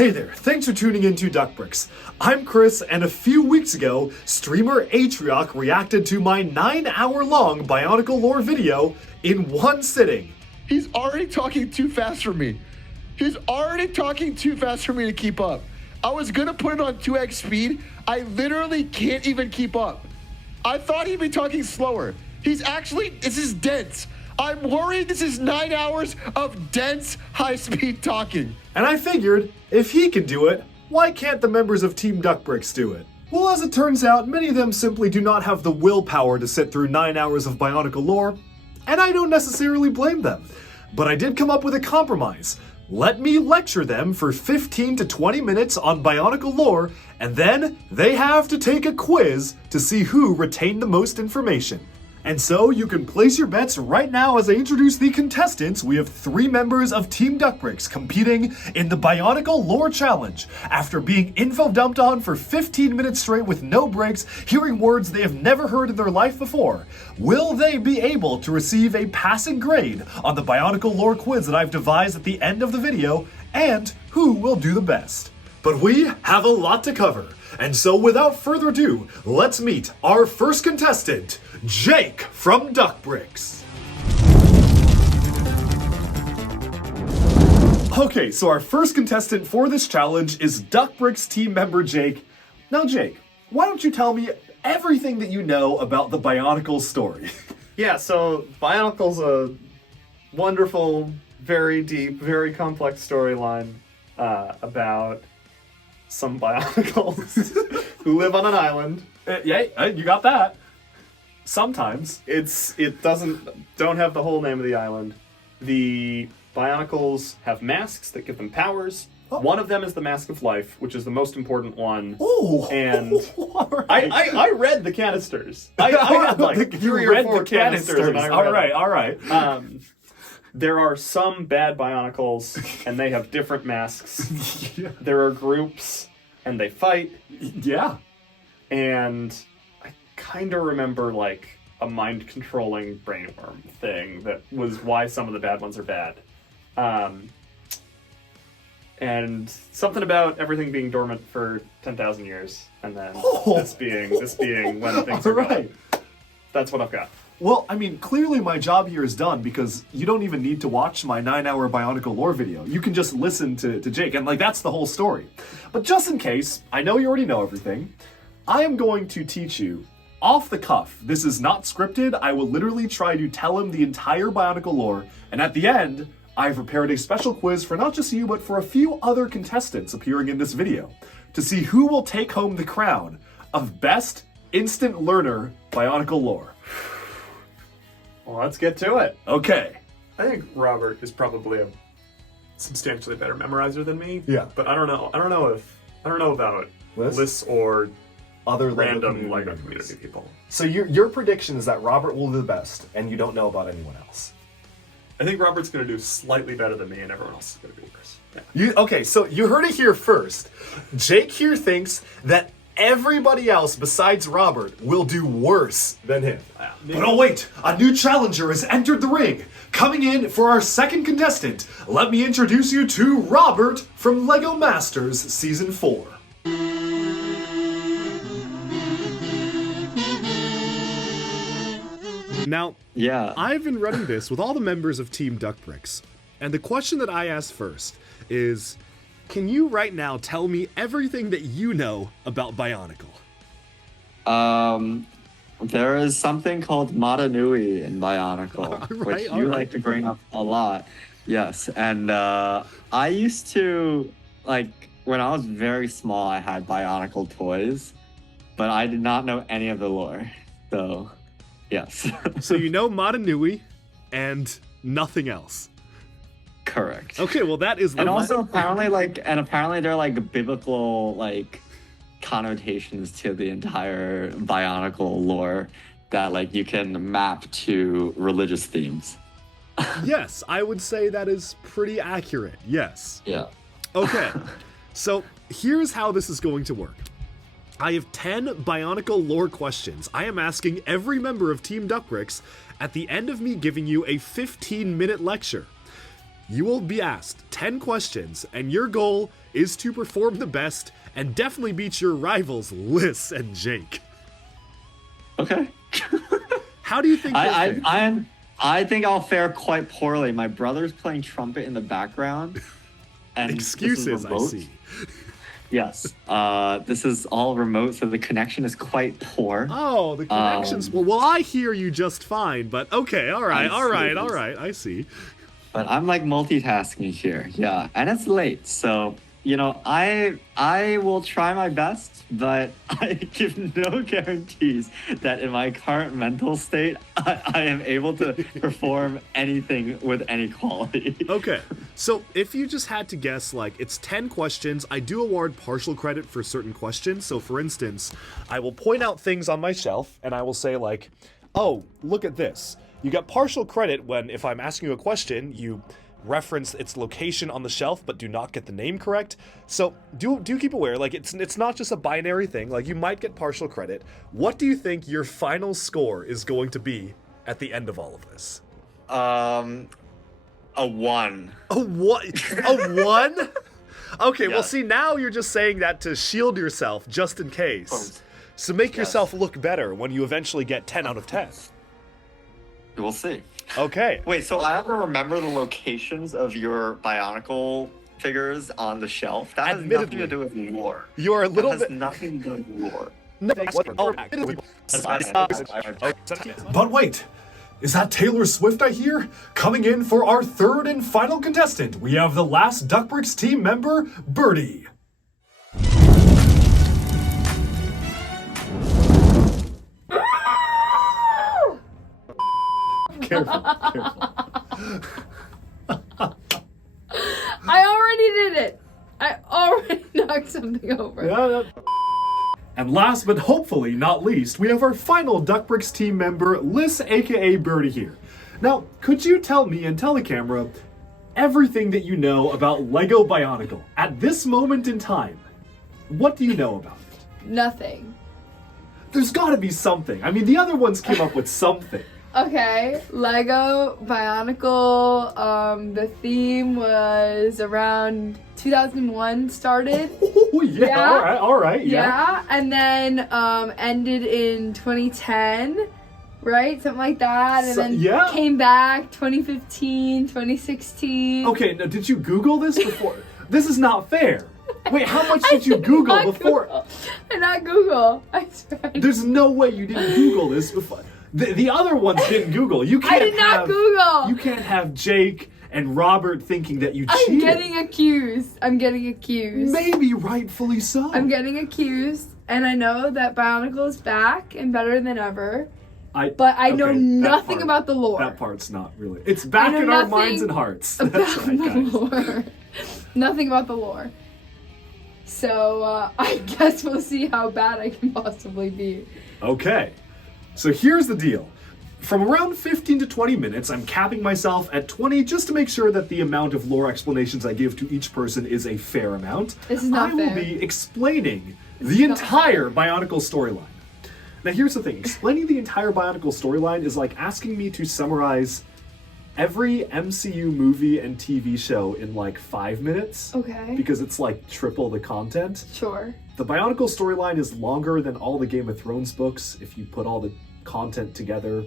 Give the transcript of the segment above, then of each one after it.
Hey there, thanks for tuning into DuckBricks. I'm Chris, and a few weeks ago, streamer Atrioc reacted to my 9-hour-long Bionicle lore video in one sitting. He's already talking too fast for me. He's already talking too fast for me to keep up. I was gonna put it on 2x speed. I literally can't even keep up. I thought he'd be talking slower. This is dense. I'm worried this is 9 hours of dense, high-speed talking. And I figured, if he can do it, why can't the members of Team DuckBricks do it? Well, as it turns out, many of them simply do not have the willpower to sit through 9 hours of Bionicle lore, and I don't necessarily blame them. But I did come up with a compromise. Let me lecture them for 15 to 20 minutes on Bionicle lore, and then they have to take a quiz to see who retained the most information. And so you can place your bets right now as I introduce the contestants. We have 3 members of Team DuckBricks competing in the Bionicle Lore Challenge. After being info dumped on for 15 minutes straight with no breaks, hearing words they have never heard in their life before, will they be able to receive a passing grade on the Bionicle Lore quiz that I've devised at the end of the video, and who will do the best? But we have a lot to cover, and so without further ado, let's meet our first contestant, Jake from DuckBricks. Okay, so our first contestant for this challenge is DuckBricks team member Jake. Now Jake, why don't you tell me everything that you know about the Bionicle story? Yeah, so Bionicle's a wonderful, very deep, very complex storyline about some Bionicles who live on an island. Yeah, you got that. Sometimes. Don't have the whole name of the island. The Bionicles have masks that give them powers. Oh. One of them is the Mask of Life, which is the most important one. Oh, and right. I read the canisters. I had like 3 or 4 canisters. And I read all right. There are some bad Bionicles, and they have different masks. Yeah. There are groups, and they fight. Yeah. And I kind of remember, like, a mind-controlling brainworm thing that was why some of the bad ones are bad. And something about everything being dormant for 10,000 years, and then this being when things are right. That's what I've got. Well, I mean, clearly my job here is done because you don't even need to watch my 9-hour Bionicle lore video. You can just listen to Jake, and like that's the whole story. But just in case, I know you already know everything, I am going to teach you off the cuff. This is not scripted. I will literally try to tell him the entire Bionicle lore, and at the end, I've prepared a special quiz for not just you, but for a few other contestants appearing in this video to see who will take home the crown of Best Instant Learner Bionicle Lore. Well, let's get to it. Okay. I think Robert is probably a substantially better memorizer than me. Yeah. But I don't know about lists or Other random LEGO community people. So your prediction is that Robert will do the best, and you don't know about anyone else. I think Robert's going to do slightly better than me, and everyone else is going to do worse. Yeah. Okay, so you heard it here first. Jake here thinks that everybody else besides Robert will do worse than him. But oh wait, a new challenger has entered the ring. Coming in for our second contestant, let me introduce you to Robert from LEGO Masters Season 4. Now, I've been running this with all the members of Team DuckBricks, and the question that I asked first is, can you right now tell me everything that you know about Bionicle? There is something called Matanui in Bionicle, which you like to bring up a lot. Yes, and I used to, like, when I was very small, I had Bionicle toys, but I did not know any of the lore, so... Yes. So you know Matanui and nothing else. Correct. Okay, well that is. And also apparently there are like biblical like connotations to the entire Bionicle lore that like you can map to religious themes. Yes, I would say that is pretty accurate. Yes. Yeah. Okay. So here's how this is going to work. I have 10 Bionicle lore questions. I am asking every member of Team DuckBricks at the end of me giving you a 15-minute lecture. You will be asked 10 questions, and your goal is to perform the best and definitely beat your rivals, Liz and Jake. Okay. How do you think you'll fare? I think I'll fare quite poorly. My brother's playing trumpet in the background. And Excuses, I see. Yes. This is all remote, so the connection is quite poor. Oh, the connections. Well, I hear you just fine, but okay, all right, I see. But I'm like multitasking here, yeah. And it's late, so, you know, I will try my best, but I give no guarantees that in my current mental state, I am able to perform anything with any quality. Okay, so if you just had to guess, like, it's 10 questions, I do award partial credit for certain questions. So for instance, I will point out things on my shelf, and I will say like, oh, look at this. You get partial credit when, if I'm asking you a question, you reference its location on the shelf but do not get the name correct. So do keep aware, like it's not just a binary thing, like you might get partial credit. What do you think your final score is going to be at the end of all of this? A 1. A what? A 1? Okay, Yeah. well see, now you're just saying that to shield yourself just in case. So make yourself look better when you eventually get 10 out of 10. We'll see. Okay. Wait, so I have to remember the locations of your Bionicle figures on the shelf? That has nothing to do with lore. You're a little That has bit... nothing to do with lore. But wait, is that Taylor Swift I hear? Coming in for our third and final contestant, we have the last DuckBricks team member, Birdie. Careful. I already did it. I already knocked something over. Yeah. And last but hopefully not least, we have our final DuckBricks team member, Liz aka Birdie here. Now, could you tell me and tell the camera everything that you know about Lego Bionicle at this moment in time? What do you know about it? Nothing. There's gotta be something. I mean, the other ones came up with something. Okay, Lego Bionicle, the theme was around 2001 started. Oh, yeah, all right, yeah. Yeah, and then ended in 2010, right? Something like that. And then came back 2015, 2016. Okay, now did you Google this before? This is not fair. Wait, how much did you Google before? I did not Google. I swear. There's no way you didn't Google this before. The other ones didn't Google. You can't. I did not Google. You can't have Jake and Robert thinking that you cheated. I'm getting accused. Maybe rightfully so. I'm getting accused, and I know that Bionicle is back and better than ever. But I know nothing about the lore. That part's not really. It's back in our minds and hearts. That's right, guys. Lore. Nothing about the lore. So I guess we'll see how bad I can possibly be. Okay. So here's the deal. From around 15 to 20 minutes, I'm capping myself at 20 just to make sure that the amount of lore explanations I give to each person is a fair amount. This is not fair. I will be explaining the entire Bionicle storyline. Now here's the thing. Explaining the entire Bionicle storyline is like asking me to summarize every MCU movie and TV show in like 5 minutes. Okay. Because it's like triple the content. Sure. The Bionicle storyline is longer than all the Game of Thrones books if you put all the content together.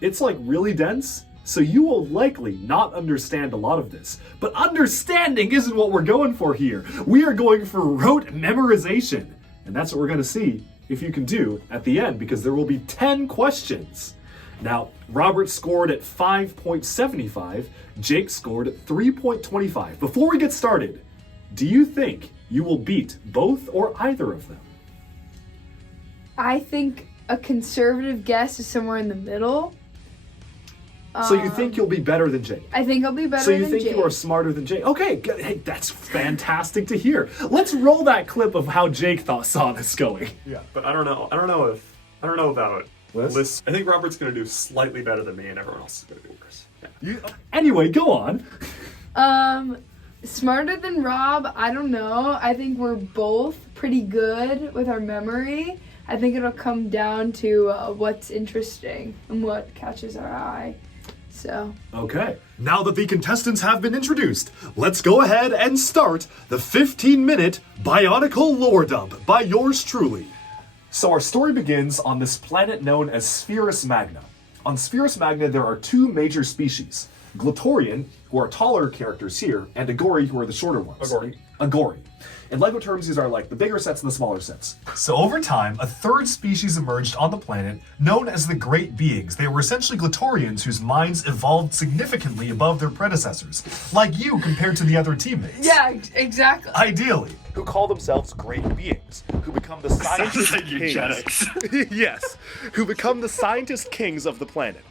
It's like really dense, so you will likely not understand a lot of this. But understanding isn't what we're going for here. We are going for rote memorization. And that's what we're going to see if you can do at the end, because there will be 10 questions. Now, Robert scored at 5.75, Jake scored at 3.25. Before we get started, do you think you will beat both or either of them? I think a conservative guess is somewhere in the middle. So you think you'll be better than Jake? I think I'll be better than Jake. than So you think you are smarter than Jake? Okay, good. Hey, that's fantastic to hear. Let's roll that clip of how Jake saw this going. Yeah, but I don't know about Liz. I think Robert's gonna do slightly better than me, and everyone else is gonna do worse. Yeah. Anyway, go on. Smarter than Rob, I don't know. I think we're both pretty good with our memory. I think it'll come down to what's interesting and what catches our eye. So. Okay. Now that the contestants have been introduced, let's go ahead and start the 15-minute Bionicle lore dump by yours truly. So our story begins on this planet known as Spherus Magna. On Spherus Magna, there are two major species. Glatorian, who are taller characters here, and Agori, who are the shorter ones. Agori. In LEGO terms, these are like the bigger sets and the smaller sets. So over time, a third species emerged on the planet known as the Great Beings. They were essentially Glatorians whose minds evolved significantly above their predecessors, like you compared to the other teammates. Yeah, exactly. Ideally. Who call themselves Great Beings, who become the scientist kings. Yes, who become the scientist kings of the planet.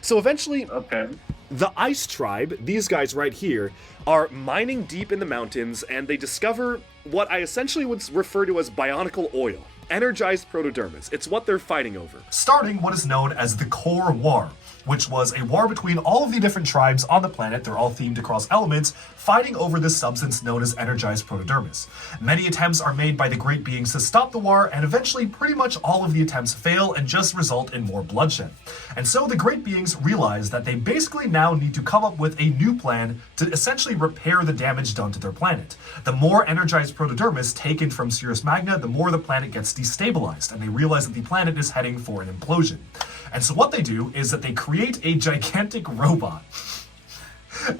So eventually, the Ice Tribe, these guys right here, are mining deep in the mountains, and they discover what I essentially would refer to as Bionicle oil. Energized protodermis. It's what they're fighting over. Starting what is known as the Core War, which was a war between all of the different tribes on the planet, they're all themed across elements, fighting over this substance known as energized protodermis. Many attempts are made by the Great Beings to stop the war, and eventually pretty much all of the attempts fail and just result in more bloodshed. And so the Great Beings realize that they basically now need to come up with a new plan to essentially repair the damage done to their planet. The more energized protodermis taken from Spherus Magna, the more the planet gets destabilized, and they realize that the planet is heading for an implosion. And so what they do is that they create a gigantic robot.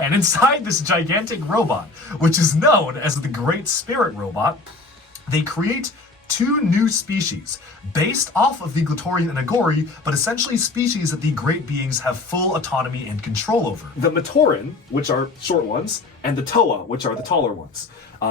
And inside this gigantic robot, which is known as the Great Spirit Robot, they create two new species based off of the Glatorian and Agori, but essentially species that the Great Beings have full autonomy and control over. The Matoran, which are short ones, and the Toa, which are the taller ones.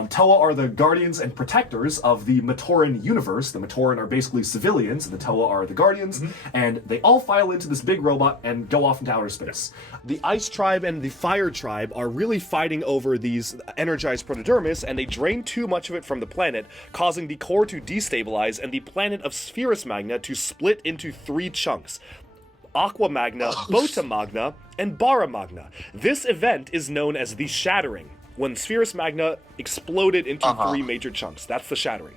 Toa are the guardians and protectors of the Matoran universe. The Matoran are basically civilians, and the Toa are the guardians, and they all file into this big robot and go off into outer space. The Ice Tribe and the Fire Tribe are really fighting over these energized protodermis, and they drain too much of it from the planet, causing the core to destabilize and the planet of Spherus Magna to split into three chunks. Aqua Magna, Bota Magna, and Bara Magna. This event is known as the Shattering, when Spherus Magna exploded into three major chunks. That's the Shattering.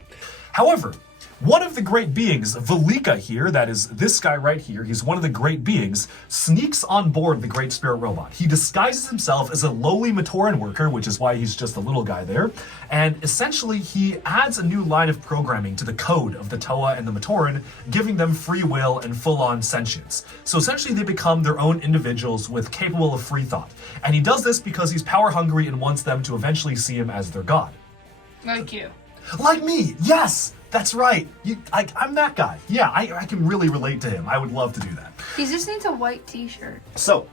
However, one of the Great Beings, Velika here, that is this guy right here, he's one of the Great Beings, sneaks on board the Great Spirit Robot. He disguises himself as a lowly Matoran worker, which is why he's just a little guy there, and essentially he adds a new line of programming to the code of the Toa and the Matoran, giving them free will and full-on sentience. So essentially they become their own individuals with capable of free thought. And he does this because he's power-hungry and wants them to eventually see him as their god. Like you. Like me, yes! That's right. I'm that guy. Yeah, I can really relate to him. I would love to do that. He just needs a white t-shirt. So,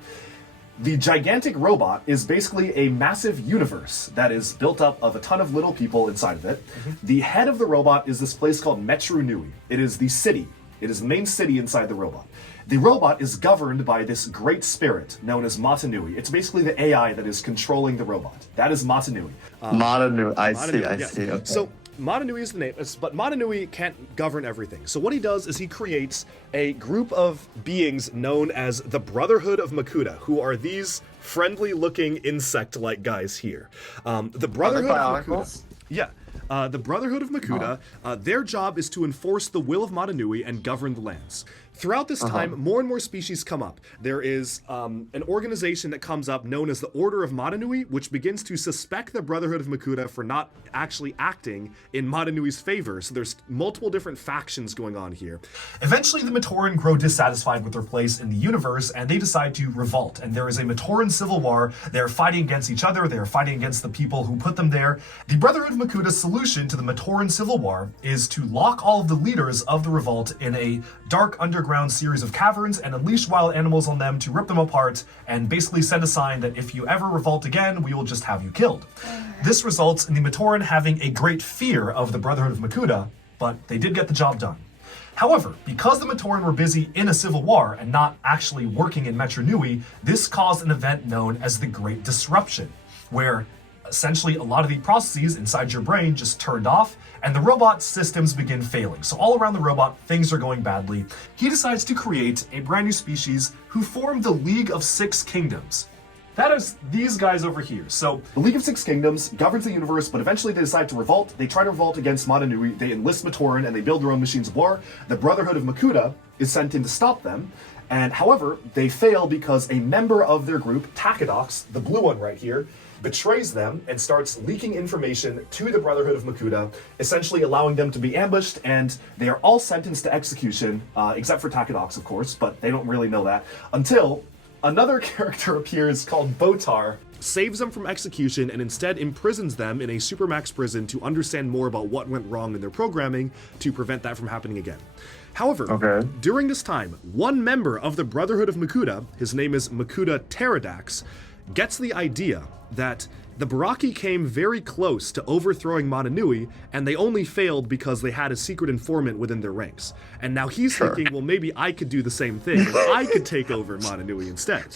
the gigantic robot is basically a massive universe that is built up of a ton of little people inside of it. The head of the robot is this place called Metru Nui. It is the city. It is the main city inside the robot. The robot is governed by this great spirit known as Mata Nui. It's basically the AI that is controlling the robot. That is Mata Nui. Mata Nui. I see. Okay. So, Mata Nui is the name, but Mata Nui can't govern everything. So what he does is he creates a group of beings known as the Brotherhood of Makuta, who are these friendly-looking insect-like guys here. The Brotherhood of Makuta. Yeah. The Brotherhood of Makuta, their job is to enforce the will of Mata Nui and govern the lands. Throughout this time, more and more species come up. There is an organization that comes up known as the Order of Mata Nui, which begins to suspect the Brotherhood of Makuta for not actually acting in Mata Nui's favor. So there's multiple different factions going on here. Eventually, the Matoran grow dissatisfied with their place in the universe, and they decide to revolt. And there is a Matoran civil war. They're fighting against each other. They're fighting against the people who put them there. The Brotherhood of Makuta's solution to the Matoran civil war is to lock all of the leaders of the revolt in a dark underground series of caverns and unleash wild animals on them to rip them apart and basically send a sign that if you ever revolt again, we will just have you killed. This results in the Matoran having a great fear of the Brotherhood of Makuta, but they did get the job done. However, because the Matoran were busy in a civil war and not actually working in Metru Nui, this caused an event known as the Great Disruption, where essentially a lot of the processes inside your brain just turned off and the robot systems begin failing. So all around the robot, things are going badly. He decides to create a brand new species who form the League of Six Kingdoms. That is these guys over here. So the League of Six Kingdoms governs the universe, but eventually they decide to revolt. They try to revolt against Mata Nui. They enlist Matoran and they build their own machines of war. The Brotherhood of Makuta is sent in to stop them. And however, they fail because a member of their group, Takadox, the blue one right here, betrays them and starts leaking information to the Brotherhood of Makuta, essentially allowing them to be ambushed, and they are all sentenced to execution, except for Takadox, of course, but they don't really know that, until another character appears called Botar, saves them from execution and instead imprisons them in a supermax prison to understand more about what went wrong in their programming to prevent that from happening again. However, during this time, one member of the Brotherhood of Makuta, his name is Makuta Pterodax, gets the idea that the Baraki came very close to overthrowing Motunui, and they only failed because they had a secret informant within their ranks. And now he's thinking, well, maybe I could do the same thing. I could take over Motunui instead.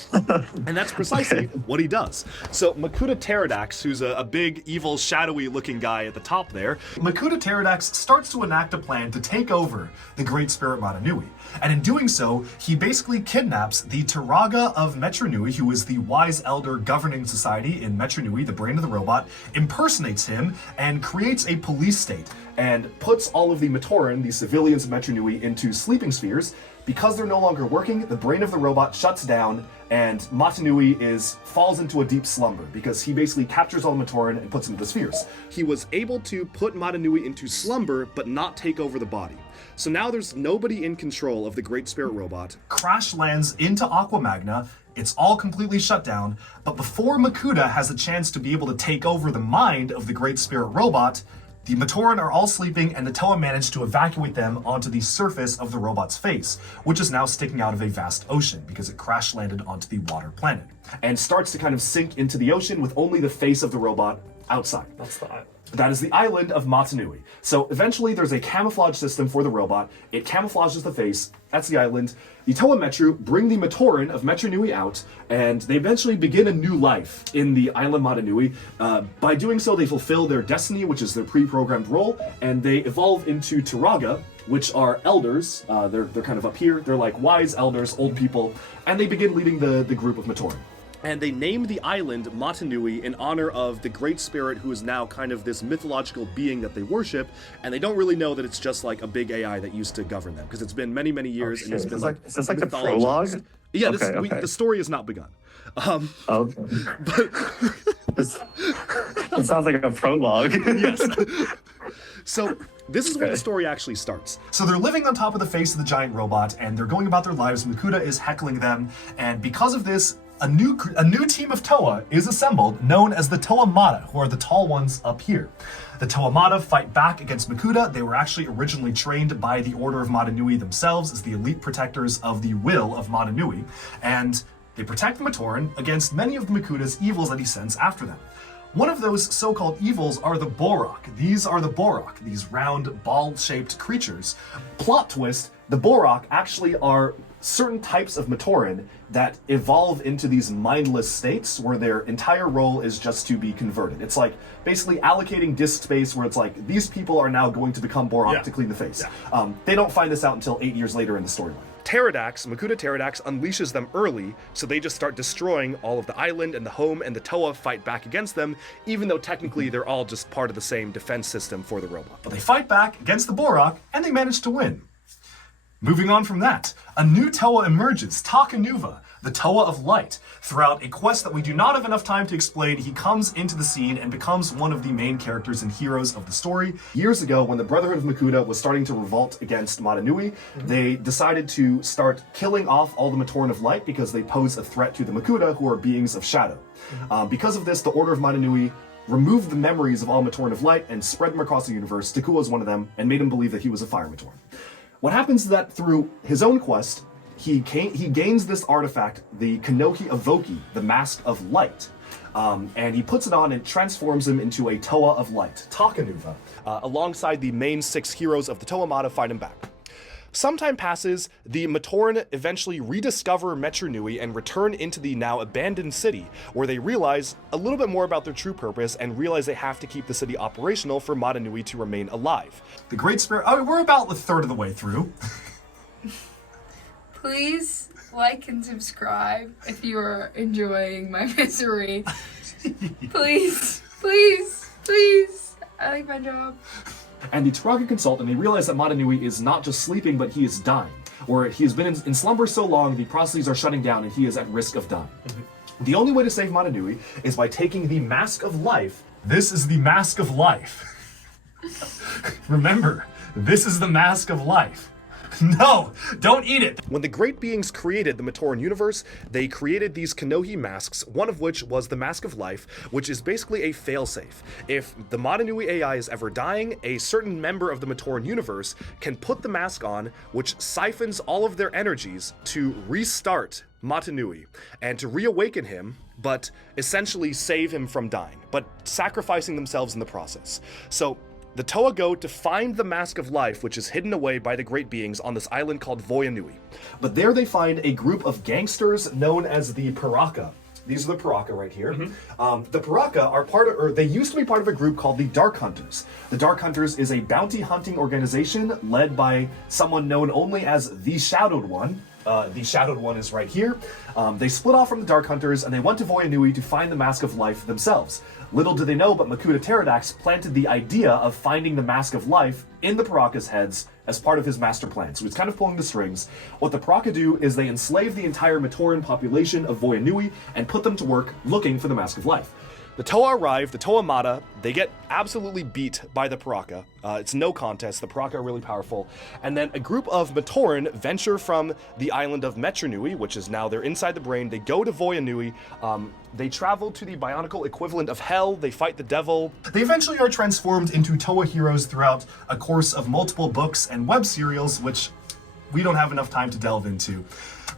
And that's precisely what he does. So Makuta Pterodax, who's a big, evil, shadowy looking guy at the top there, Makuta Pterodax starts to enact a plan to take over the Great Spirit Motunui. And in doing so, he basically kidnaps the Turaga of Metronui, who is the wise elder governing society in Metronui, the brain of the robot, impersonates him, and creates a police state, and puts all of the Matoran, the civilians of Metronui, into sleeping spheres. Because they're no longer working, the brain of the robot shuts down, and Motunui falls into a deep slumber, because he basically captures all the Matoran and puts them into spheres. He was able to put Motunui into slumber, but not take over the body. So now there's nobody in control of the Great Spirit robot. Crash lands into Aqua Magna. It's all completely shut down, but before Makuta has a chance to be able to take over the mind of the Great Spirit robot, the Matoran are all sleeping, and the Toa manage to evacuate them onto the surface of the robot's face, which is now sticking out of a vast ocean because it crash landed onto the water planet, and starts to kind of sink into the ocean with only the face of the robot outside. That is the island of Motunui. So eventually there's a camouflage system for the robot. It camouflages the face. That's the island. The Toa Metru bring the Matoran of Metronui out, and they eventually begin a new life in the island Motunui. By doing so, they fulfill their destiny, which is their pre-programmed role, and they evolve into Turaga, which are elders. They're kind of up here. They're like wise elders, old people, and they begin leading the group of Matoran. And they named the island Motunui in honor of the Great Spirit, who is now kind of this mythological being that they worship, and they don't really know that it's just like a big AI that used to govern them, because it's been many, many years, and it's been is this like the prologue? Yeah, the story has not begun. But it sounds like a prologue. Yes. So this is where the story actually starts. So they're living on top of the face of the giant robot, and they're going about their lives. Makuta is heckling them, and because of this, a new team of Toa is assembled, known as the Toa Mata, who are the tall ones up here. The Toa Mata fight back against Makuta. They were actually originally trained by the Order of Motunui themselves as the elite protectors of the will of Motunui, and they protect the Matoran against many of the Makuta's evils that he sends after them. One of those so-called evils are the Borak. These are the Borak, these round, ball-shaped creatures. Plot twist, the Borak actually are certain types of Matoran that evolve into these mindless states where their entire role is just to be converted. It's like basically allocating disk space where it's like, these people are now going to become Borak to clean the face. They don't find this out until 8 years later in the storyline. Makuta Pterodax unleashes them early, so they just start destroying all of the island and the home, and the Toa fight back against them, even though technically they're all just part of the same defense system for the robot. But they fight back against the Borak, and they manage to win. Moving on from that, a new Toa emerges, Takanuva, the Toa of Light. Throughout a quest that we do not have enough time to explain, he comes into the scene and becomes one of the main characters and heroes of the story. Years ago, when the Brotherhood of Makuta was starting to revolt against Motunui, they decided to start killing off all the Matoran of Light because they pose a threat to the Makuta, who are beings of shadow. Because of this, the Order of Motunui removed the memories of all Matoran of Light and spread them across the universe. Takua was one of them, and made him believe that he was a Fire Matoran. What happens is that through his own quest, he gains this artifact, the Kanohi Avoki, the Mask of Light, and he puts it on and transforms him into a Toa of Light, Takanuva. Alongside the main 6 heroes of the Toa Mata fight him back. Some time passes, the Matoran eventually rediscover Metronui and return into the now abandoned city, where they realize a little bit more about their true purpose and realize they have to keep the city operational for Motunui to remain alive. The Great Spirit, we're about a third of the way through. Please like and subscribe if you are enjoying my misery. Please, please, please. I like my job. And the Turaga consult, and they realize that Motunui is not just sleeping, but he is dying. where he has been in slumber so long, the processes are shutting down and he is at risk of dying. The only way to save Mata Nui is by taking the Mask of Life. This is the Mask of Life. Remember, this is the Mask of Life. No, don't eat it! When the Great Beings created the Matoran universe, they created these Kanohi masks, one of which was the Mask of Life, which is basically a failsafe. If the Mata Nui AI is ever dying, a certain member of the Matoran universe can put the mask on, which siphons all of their energies to restart Mata Nui and to reawaken him, but essentially save him from dying, but sacrificing themselves in the process. So the Toa go to find the Mask of Life, which is hidden away by the Great Beings on this island called Voyanui. But there they find a group of gangsters known as the Paraka. These are the Paraka right here. The Paraka are they used to be part of a group called the Dark Hunters. The Dark Hunters is a bounty hunting organization led by someone known only as the Shadowed One. The Shadowed One is right here. They split off from the Dark Hunters and they went to Voyanui to find the Mask of Life themselves. Little do they know, but Makuta Pterodax planted the idea of finding the Mask of Life in the Paraka's heads as part of his master plan. So he's kind of pulling the strings. What the Paraka do is they enslave the entire Matoran population of Voyanui and put them to work looking for the Mask of Life. The Toa arrive, the Toa Mata, they get absolutely beat by the Paraka. It's no contest, the Paraka are really powerful. And then a group of Matoran venture from the island of Metronui, which is now they're inside the brain. They go to Voyanui, they travel to the Bionicle equivalent of Hell, they fight the devil. They eventually are transformed into Toa heroes throughout a course of multiple books and web serials, which we don't have enough time to delve into.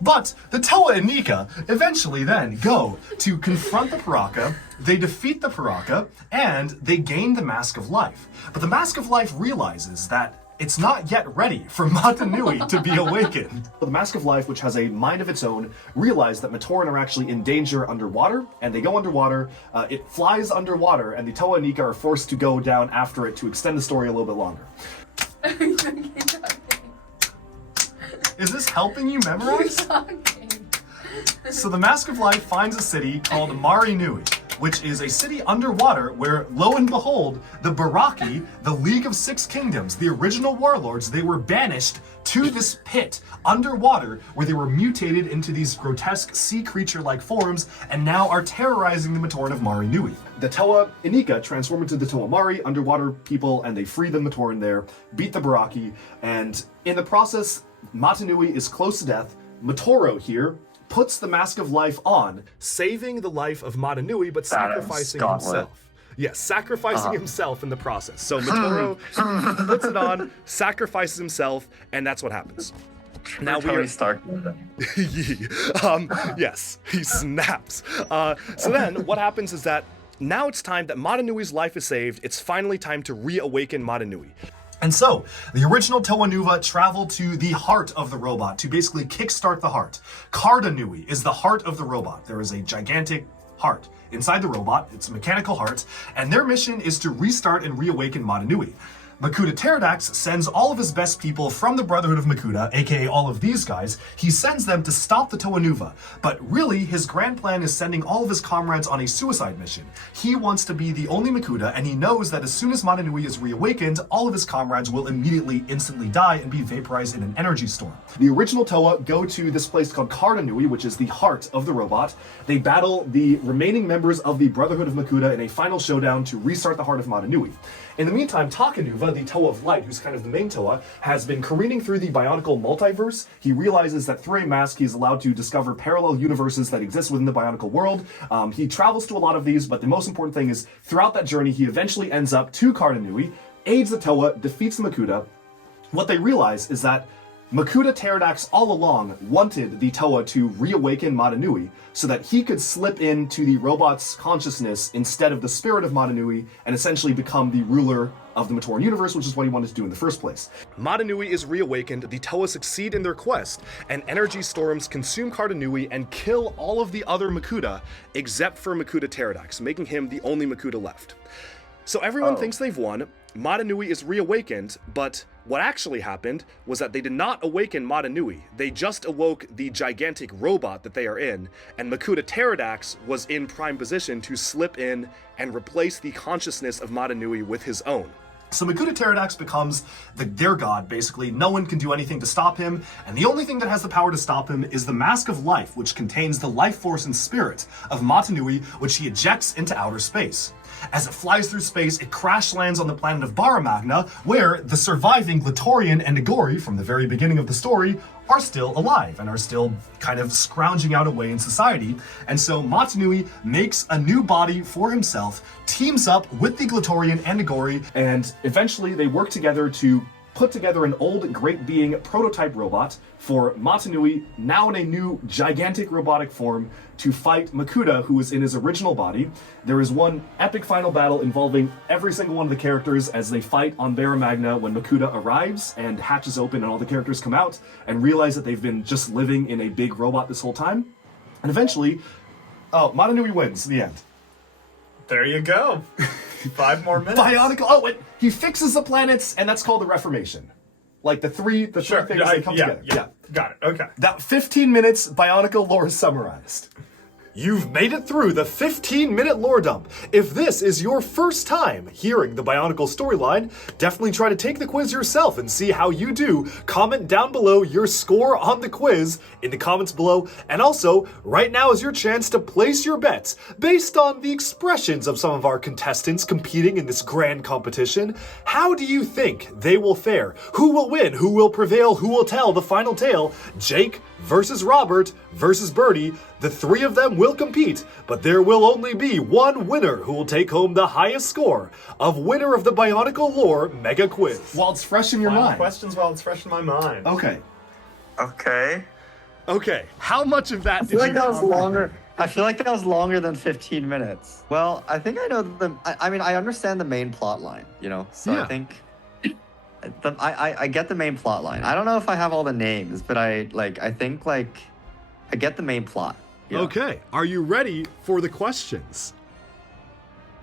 But the Toa and Nika eventually then go to confront the Paraka, they defeat the Paraka, and they gain the Mask of Life. But the Mask of Life realizes that it's not yet ready for Mata Nui to be awakened. The Mask of Life, which has a mind of its own, realize that Matoran are actually in danger underwater, and they go underwater, it flies underwater, and the Toa and Nika are forced to go down after it to extend the story a little bit longer. Is this helping you memorize? So the Mask of Life finds a city called Mari Nui, which is a city underwater where, lo and behold, the Baraki, the League of Six Kingdoms, the original warlords, they were banished to this pit underwater where they were mutated into these grotesque sea creature-like forms and now are terrorizing the Matoran of Mari Nui. The Toa Inika transform into the Toa Mari, underwater people, and they free the Matoran there, beat the Baraki, and in the process, Mata Nui is close to death. Matoro here puts the Mask of Life on, saving the life of Mata Nui, but sacrificing himself. Yes, sacrificing himself in the process. So Matoro puts it on, sacrifices himself, and that's what happens. Now we are Stark. yes, he snaps. So then what happens is that now it's time that Mata Nui's life is saved. It's finally time to reawaken Mata Nui. And so, the original Toa Nuva traveled to the heart of the robot to basically kickstart the heart. Karda Nui is the heart of the robot. There is a gigantic heart inside the robot. It's a mechanical heart, and their mission is to restart and reawaken Mata Nui. Makuta Pterodax sends all of his best people from the Brotherhood of Makuta, aka all of these guys. He sends them to stop the Toa Nuva, but really his grand plan is sending all of his comrades on a suicide mission. He wants to be the only Makuta, and he knows that as soon as Mata Nui is reawakened, all of his comrades will immediately instantly die and be vaporized in an energy storm. The original Toa go to this place called Karda Nui, which is the heart of the robot. They battle the remaining members of the Brotherhood of Makuta in a final showdown to restart the heart of Mata Nui. In the meantime, Takanuva, the Toa of Light, who's kind of the main Toa, has been careening through the Bionicle multiverse. He realizes that through a mask, he's allowed to discover parallel universes that exist within the Bionicle world. He travels to a lot of these, but the most important thing is, throughout that journey, he eventually ends up to Karda Nui, aids the Toa, defeats the Makuta. What they realize is that Makuta Pterodax all along wanted the Toa to reawaken Mata Nui so that he could slip into the robot's consciousness instead of the spirit of Mata Nui and essentially become the ruler of the Matoran universe, which is what he wanted to do in the first place. Mata Nui is reawakened, the Toa succeed in their quest, and energy storms consume Karda Nui and kill all of the other Makuta except for Makuta Pterodax, making him the only Makuta left. So everyone thinks they've won. Mata Nui is reawakened, but what actually happened was that they did not awaken Mata Nui. They just awoke the gigantic robot that they are in, and Makuta Pterodax was in prime position to slip in and replace the consciousness of Mata Nui with his own. So Makuta Pterodax becomes their god, basically. No one can do anything to stop him, and the only thing that has the power to stop him is the Mask of Life, which contains the life force and spirit of Matanui, which he ejects into outer space. As it flies through space, it crash lands on the planet of Baramagna, where the surviving Glatorian and Nagori from the very beginning of the story are still alive and are still kind of scrounging out a way in society. And so Matanui makes a new body for himself, teams up with the Glatorian and Nagori, and eventually they work together to put together an old great being prototype robot for Matanui, now in a new gigantic robotic form, to fight Makuta, who is in his original body. There is one epic final battle involving every single one of the characters as they fight on Baramagna when Makuta arrives and hatches open and all the characters come out and realize that they've been just living in a big robot this whole time. And eventually, Matanui wins, the end. There you go. 5 more minutes. Bionicle. Oh, and he fixes the planets, and that's called the Reformation. Like the three things that come together. Yeah, got it. Okay. That 15 minutes Bionicle lore is summarized. You've made it through the 15-minute lore dump. If this is your first time hearing the Bionicle storyline, definitely try to take the quiz yourself and see how you do. Comment down below your score on the quiz in the comments below. And also, right now is your chance to place your bets based on the expressions of some of our contestants competing in this grand competition. How do you think they will fare? Who will win? Who will prevail? Who will tell the final tale? Jake versus Robert versus Birdie. The three of them will compete, but there will only be one winner who will take home the highest score of winner of the Bionicle Lore Mega Quiz. While it's fresh in your Final mind. questions while it's fresh in my mind. Okay. Okay. How much of that I did feel like you that was comprehend? longer. I feel like that was longer than 15 minutes. Well, I think I know the. I mean, I understand the main plot line, you know. So Yeah. I think. I get the main plot line. I don't know if I have all the names, but I think I get the main plot. You know? Okay. Are you ready for the questions?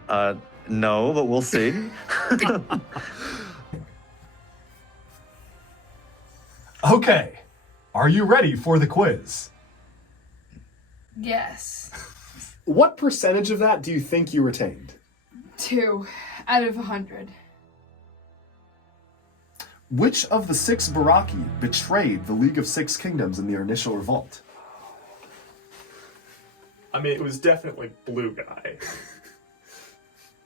No, but we'll see. Okay. Are you ready for the quiz? Yes. What percentage of that do you think you retained? 2 out of 100. Which of the 6 Baraki betrayed the League of Six Kingdoms in their initial revolt? I mean, it was definitely Blue Guy.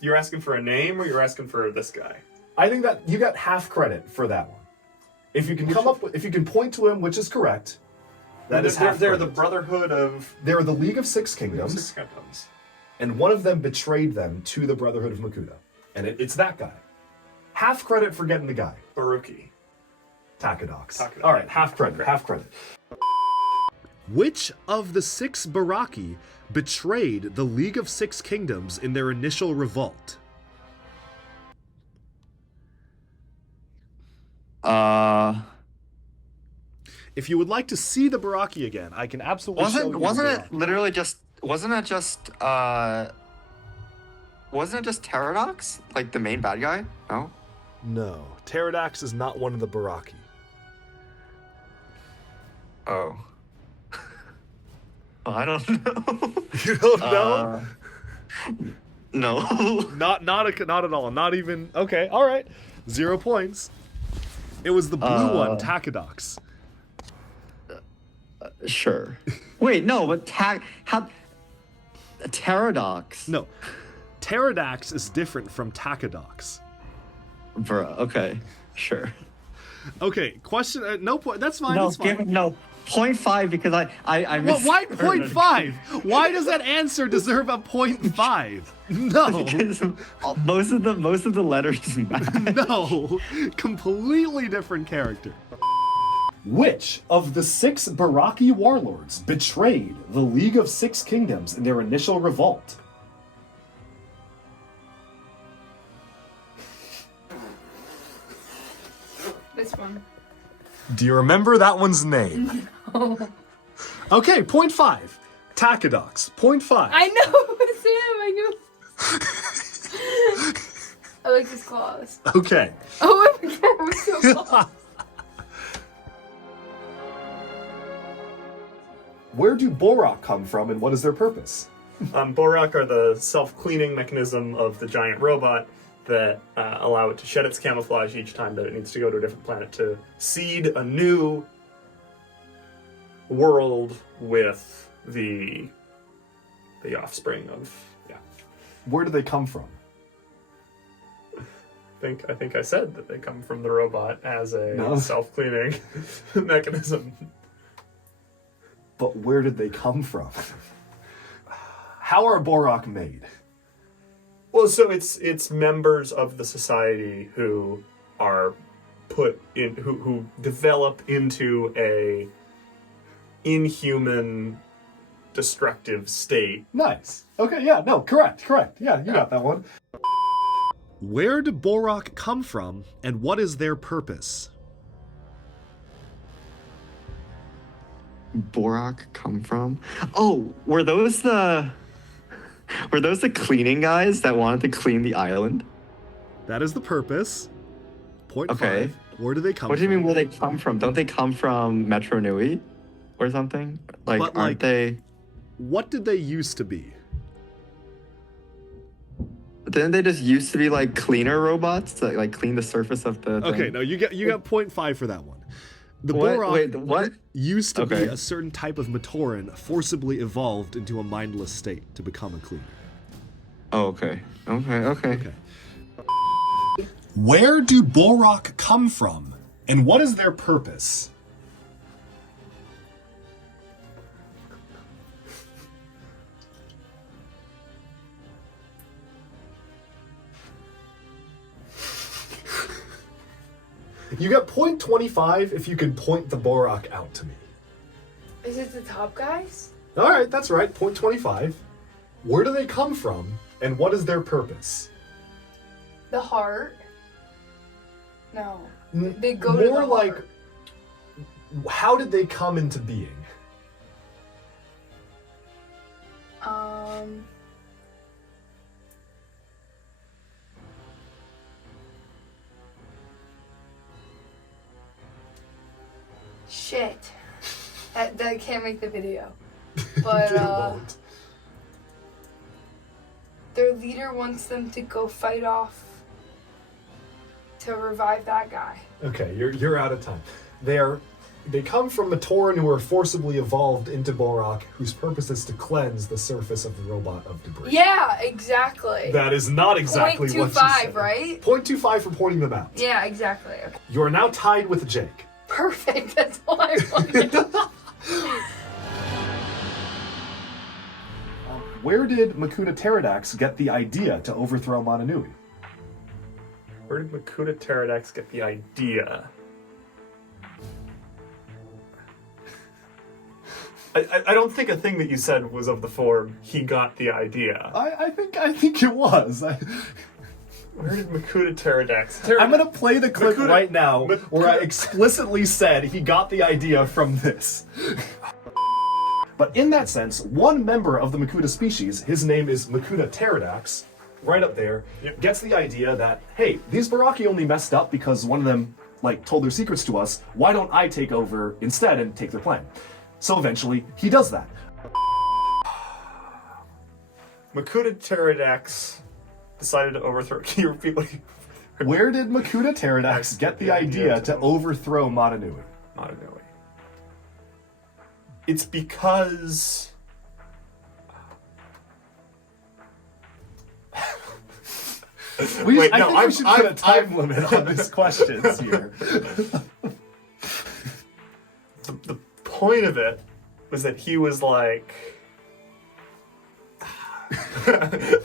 You're asking for a name, or you're asking for this guy? I think that you got half credit for that one. If you can if you can point to him, which is correct, that is half They're credit. the Brotherhood of They're the League of Six Kingdoms, Six Kingdoms. and one of them betrayed them to the Brotherhood of Makuta. And it's that guy. Half credit for getting the guy. Baruki. Takadox. All right, half credit. Which of the 6 Baraki betrayed the League of Six Kingdoms in their initial revolt? If you would like to see the Baraki again, I can absolutely show you. Wasn't the it Baraki. literally just? Wasn't it just Pterodax, like the main bad guy? No. No, Pterodax is not one of the Baraki. Oh. I don't know. You don't know? No. Not at all. Not even. Okay, all right. 0 points. It was the blue one, Takadox. Sure. Wait, no, but Pterodax. No, Pterodax is different from Takadox. Bruh, okay. Sure. Okay, question. No point. That's fine. No, that's fine. give me 0.5 because I Well, why misheard. 0.5? Why does that answer deserve a 0.5? No. Because most of the letters matter. No. Completely different character. Which of the 6 Baraki warlords betrayed the League of Six Kingdoms in their initial revolt? This one. Do you remember that one's name? No. Okay, 0.5. Takadox, 0.5. I know it was him. I knew. I like his claws. Okay. Oh my god, it was so close. Where do Borak come from and what is their purpose? Borak are the self-cleaning mechanism of the giant robot. that allow it to shed its camouflage each time that it needs to go to a different planet to seed a new world with the offspring of. Where do they come from? I think I said that they come from the robot as a self-cleaning mechanism. But where did they come from? How are Borak made? Well, so it's members of the society who are put in who develop into a inhuman, destructive state. Nice. Okay, yeah, no, correct. Yeah, you got that one. Where did Borak come from, and what is their purpose? Borak come from? Oh, were those the cleaning guys that wanted to clean the island? That is the purpose. Point Okay. 5. Where do they come from? What do you mean where they come from? Don't they come from Metro Nui or something? But, aren't they? What did they used to be? Didn't they just used to be like cleaner robots that like clean the surface of the thing? Okay, no, you got 0.5 for that one. The What? Borak Wait, what? used to be Okay. a certain type of Matoran forcibly evolved into a mindless state to become a cleaner. Oh, okay. Okay. Where do Borak come from, and what is their purpose? You got 0.25 if you could point the Borak out to me. Is it the top guys? All right, that's right, 0.25. Where do they come from, and what is their purpose? The heart? No. N- They go to the More like, heart. how did they come into being? Shit. That can't make the video. But, It won't. their leader wants them to go fight off to revive that guy. Okay, you're out of time. They come from Matoran who are forcibly evolved into Borak, whose purpose is to cleanse the surface of the robot of debris. Yeah, exactly. That is not exactly what you 0.25, said. right? 0.25 for pointing them out. Yeah, exactly. Okay. You are now tied with Jake. Perfect. That's all I wanted. Where did Makuta Pterodax get the idea to overthrow Mananui? Where did Makuta Pterodax get the idea? I don't think a thing that you said was of the form, he got the idea. I think it was. Where did Makuta Pterodax? I'm gonna play the clip Makuta- right now where I explicitly said he got the idea from this. But in that sense, one member of the Makuta species, his name is Makuta Pterodax, right up there, gets the idea that, hey, these Baraki only messed up because one of them, told their secrets to us. Why don't I take over instead and take their plan? So eventually, he does that. Makuta Pterodax decided to overthrow. Can you repeat what you... Where did Makuta Pterodax get the idea to overthrow Mananui? Mananui. It's because... I think we should put a time limit on these questions here. The point of it was that he was like...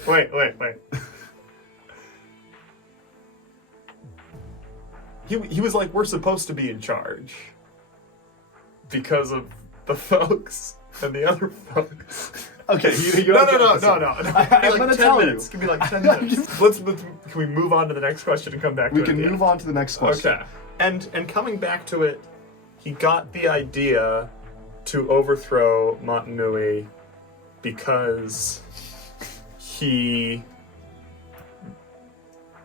wait. He was like, we're supposed to be in charge. Because of the folks and the other folks. Okay, you No. I'm gonna tell you. It's gonna be like 10 minutes. Can we move on to the next question and come back to it? We can move on to the next question. Okay. And coming back to it, he got the idea to overthrow Montanui because he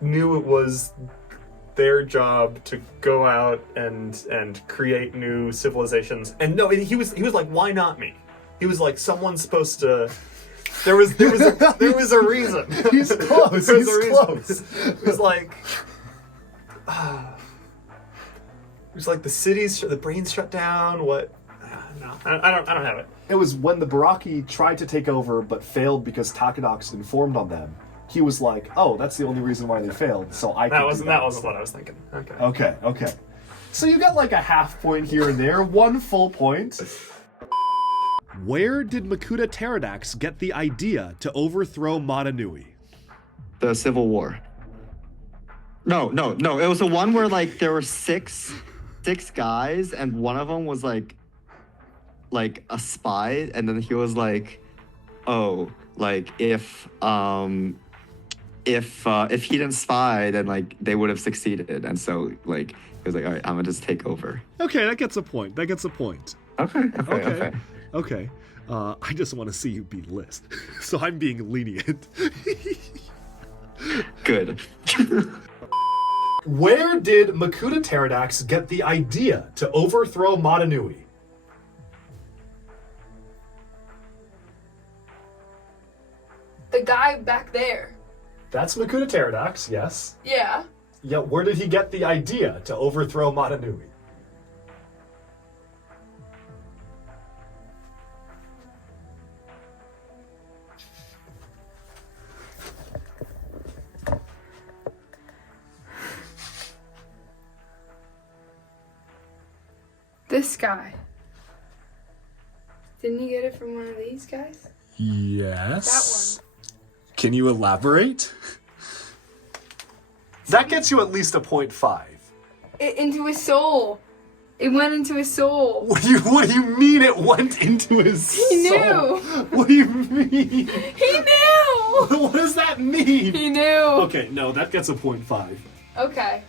knew it was their job to go out and create new civilizations. And no, he was like, why not me? He was like, someone's supposed to There was a reason. He's close. There was He's a reason. close. It was like, the brains shut down. What? No, I don't have it. It was when the Baraki tried to take over but failed because Takadox informed on them. He was like, "Oh, that's the only reason why they failed." So That wasn't what I was thinking. Okay. Okay. So you got like a half point here and there, 1 full point. Where did Makuta Pterodax get the idea to overthrow Madanui? The Civil War. No. It was the one where like there were six guys, and one of them was like a spy, and then he was like, "Oh, like if he didn't spy, then like they would have succeeded," and so like he was like, "All right, I'm gonna just take over." Okay, that gets a point. Okay. I just want to see you beat List, so I'm being lenient. Good. Where did Makuta Pterodax get the idea to overthrow Madanui? The guy back there. That's Makuta Pterodax, yes. Yeah. Yeah, where did he get the idea to overthrow Madanui? This guy. Didn't you get it from one of these guys? Yes. That Can you elaborate? That gets you at least a 0.5. Into his soul. It went into his soul. What do you mean it went into his soul? He knew. What do you mean? He knew. What does that mean? He knew. Okay, no, that gets a 0.5. Okay.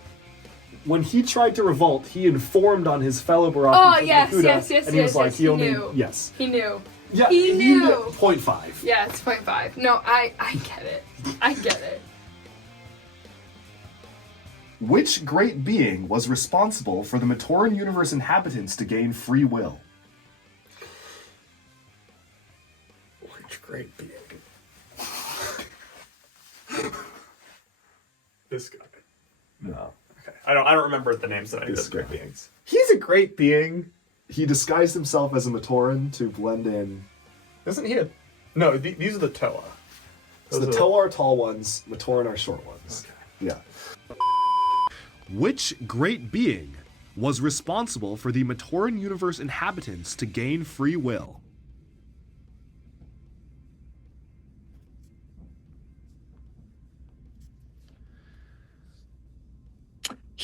When he tried to revolt, he informed on his fellow Baraki. Oh, yes, Makuta, yes, and he was like, he only knew. yes. He knew. Yeah, He knew. 0.5. Yeah, it's 0.5. No, I get it. I get it. Which great being was responsible for the Matoran universe inhabitants to gain free will? Which great being? This guy. No. Okay. I don't remember the names of any of This those great guy. beings. He's a great being. He disguised himself as a Matoran to blend in. Isn't he No, these are the Toa. So the Toa are tall ones, Matoran are short ones. Okay. Yeah. Which great being was responsible for the Matoran universe inhabitants to gain free will?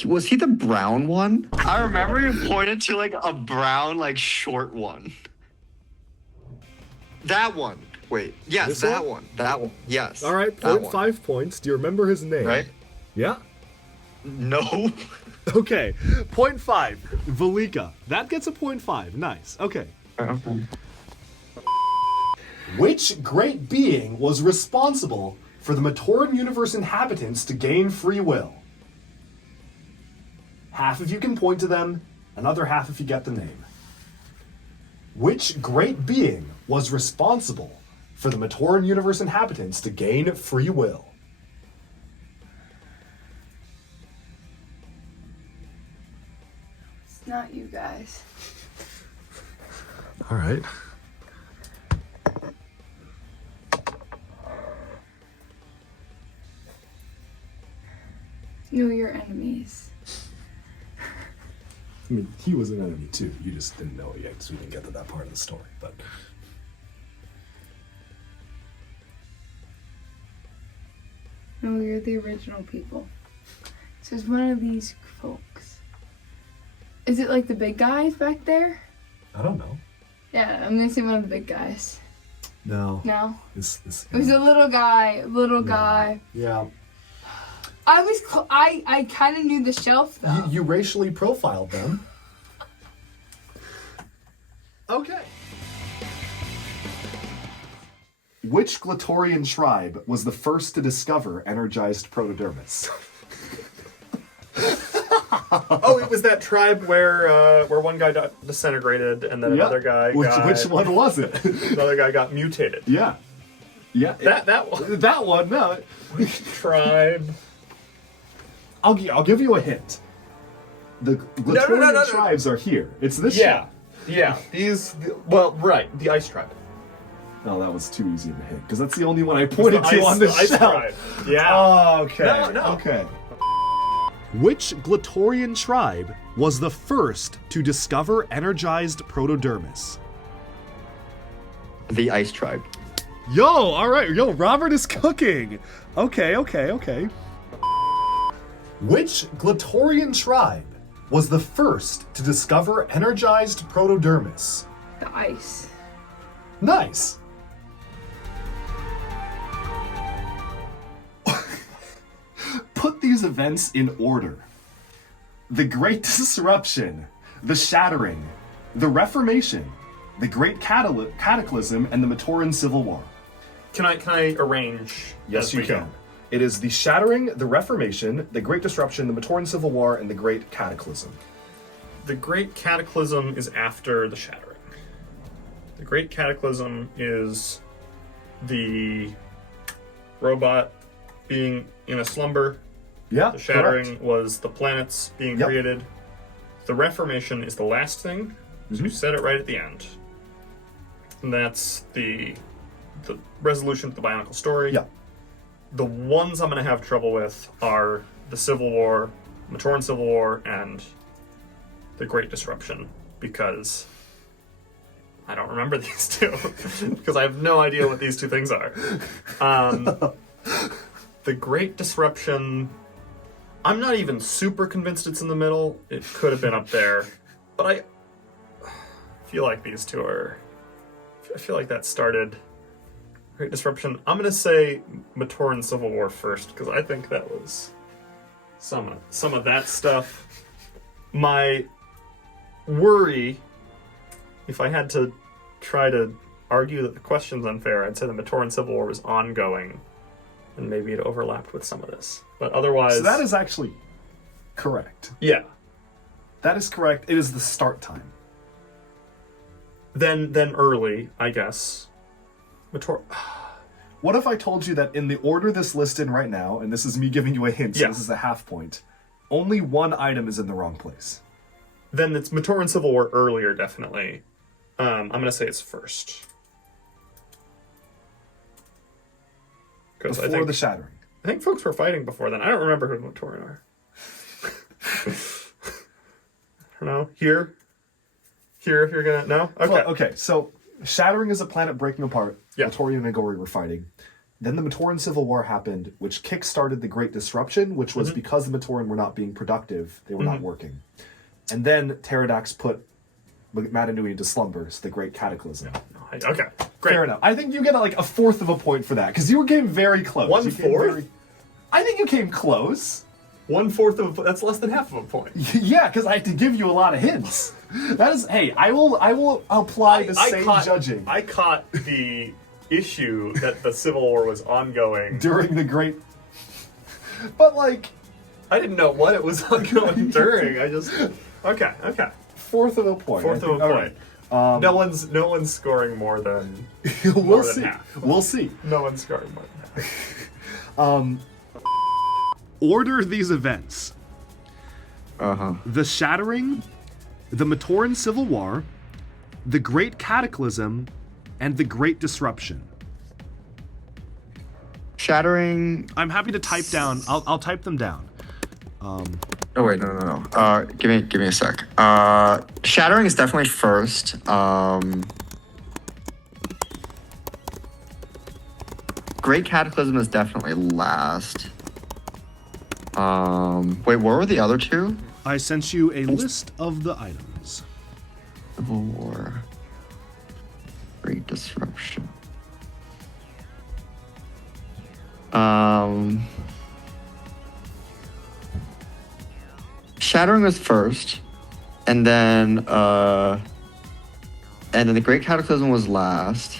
Was he the brown one? I remember you pointed to like a brown, like short one. That one. Wait. Yes, This that one? one. That one. Yes. All right, that one. 0.5 points. Do you remember his name? Right? Yeah. No. Okay, 0.5. Velika. That gets a 0.5. Nice. Okay. Which great being was responsible for the Matoran universe inhabitants to gain free will? Half if you can point to them, another half if you get the name. Which great being was responsible for the Matoran universe inhabitants to gain free will? It's not you guys. All right. Know your enemies. I mean, he was an enemy too. You just didn't know it yet because we didn't get to that part of the story. But No, you're the original people. So it's one of these folks. Is it like the big guys back there? I don't know. Yeah, I'm gonna say one of the big guys. No. No? This It was a little guy, guy. Yeah. I was, I kind of knew the shelf though. You racially profiled them. Okay. Which Glatorian tribe was the first to discover energized protodermis? Oh, it was that tribe where one guy got disintegrated and then another guy Which one was it? another guy got mutated. Yeah. Yeah, that one. No, tribe. I'll give you a hint. The Glatorian tribes are here. It's this. Yeah. These. The Ice Tribe. No, that was too easy of a hint because that's the only one I pointed to on the Ice shell. Tribe. Yeah. Oh, okay. No. Okay. Which Glatorian tribe was the first to discover energized protodermis? The Ice Tribe. Yo, all right. Yo, Robert is cooking. Okay. Which Glatorian tribe was the first to discover energized protodermis? The ice. Nice. Put these events in order. The Great Disruption, the Shattering, the Reformation, the Great Cataclysm, and the Matoran Civil War. Can I arrange? Yes, you can. It is the Shattering, the Reformation, the Great Disruption, the Matoran Civil War, and the Great Cataclysm. The Great Cataclysm is after the Shattering. The Great Cataclysm is the robot being in a slumber. Yeah, The Shattering correct. was the planets being created. The Reformation is the last thing. So you said it right at the end. And that's the resolution to the Bionicle story. Yeah. The ones I'm going to have trouble with are the Civil War, Matoran Civil War, and the Great Disruption, because I don't remember these two. Because I have no idea what these two things are. The Great Disruption, I'm not even super convinced it's in the middle. It could have been up there. But I feel like these two are... I feel like that started... Great Disruption. I'm going to say Matoran Civil War first, because I think that was some of that stuff. My worry, if I had to try to argue that the question's unfair, I'd say the Matoran Civil War was ongoing, and maybe it overlapped with some of this. But otherwise... So that is actually correct. Yeah. That is correct. It is the start time. Then early, I guess. What if I told you that in the order this list in right now, and this is me giving you a hint, so this is a half point, only one item is in the wrong place? Then it's Matoran Civil War earlier, definitely. I'm going to say it's first. Before the Shattering. I think folks were fighting before then. I don't remember who the Matoran are. I don't know. Here, if you're going to... No? Okay. Well, okay, so... Shattering is a planet breaking apart. Yeah. Matoran and Agori were fighting. Then the Matoran Civil War happened, which kick-started the Great Disruption, which was because the Matoran were not being productive, they were not working. And then Pterodax put Matanui into slumber, so the Great Cataclysm. Yeah. Okay, great. Fair enough. I think you get like a fourth of a point for that, because you came very close. 1/4? I think you came close. 1/4 of a point. That's less than half of a point. Yeah, because I had to give you a lot of hints. That is, hey, I will apply the same judging. I caught the issue that the Civil War was ongoing during the Great... But, like... I didn't know what it was ongoing during. I just... Okay. Fourth of a point. Fourth of a point. Right. No one's scoring more than we'll see. Than half. We'll see. No one's scoring more than half. Order these events. The Shattering, the Matoran Civil War, the Great Cataclysm, and the Great Disruption. Shattering. I'm happy to type down. I'll type them down. Oh wait, no. Give me a sec. Shattering is definitely first. Great Cataclysm is definitely last. Wait, what were the other two? I sent you a list of the items. Civil War. Great Disruption. Shattering was first, and then the Great Cataclysm was last,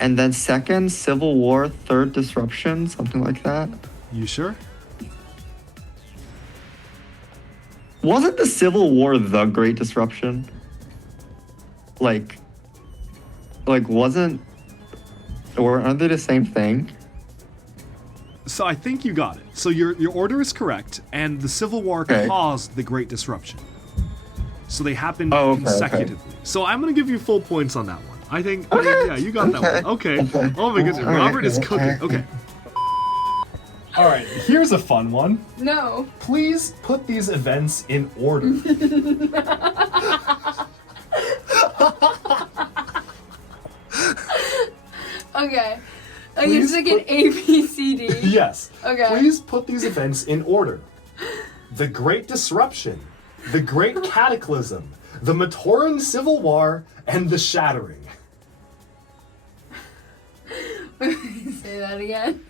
and then second Civil War, third Disruption, something like that. You sure? Wasn't the Civil War the Great Disruption? Like wasn't aren't they the same thing? So I think you got it. So your order is correct, and the Civil War caused the Great Disruption. So they happened consecutively. Okay. So I'm gonna give you full points on that one. I think, yeah, you got that one. Okay. Oh my goodness, Robert is cooking. Okay. All right, here's a fun one. No. Please put these events in order. Okay. Like it's like an A, B, C, D. Yes. Okay. Please put these events in order. The Great Disruption, the Great Cataclysm, the Matoran Civil War, and the Shattering. Say that again.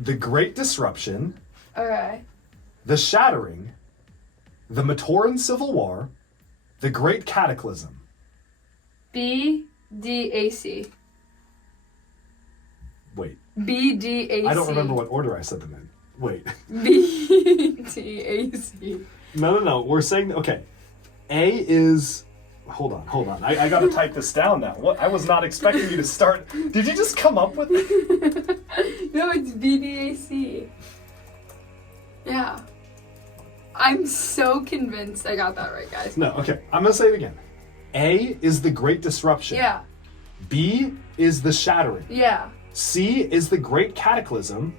The Great Disruption. Okay. The Shattering, the Matoran Civil War, the Great Cataclysm. B, D, A, C. Wait. B, D, A, C. I don't remember what order I said them in. Wait. B, D, A, C. No. We're saying, okay. A is... Hold on. I gotta type this down now. What? I was not expecting you to start... Did you just come up with it? No, it's B, D, A, C. Yeah. I'm so convinced I got that right, guys. No, okay. I'm gonna say it again. A is the Great Disruption. Yeah. B is the Shattering. Yeah. C is the Great Cataclysm.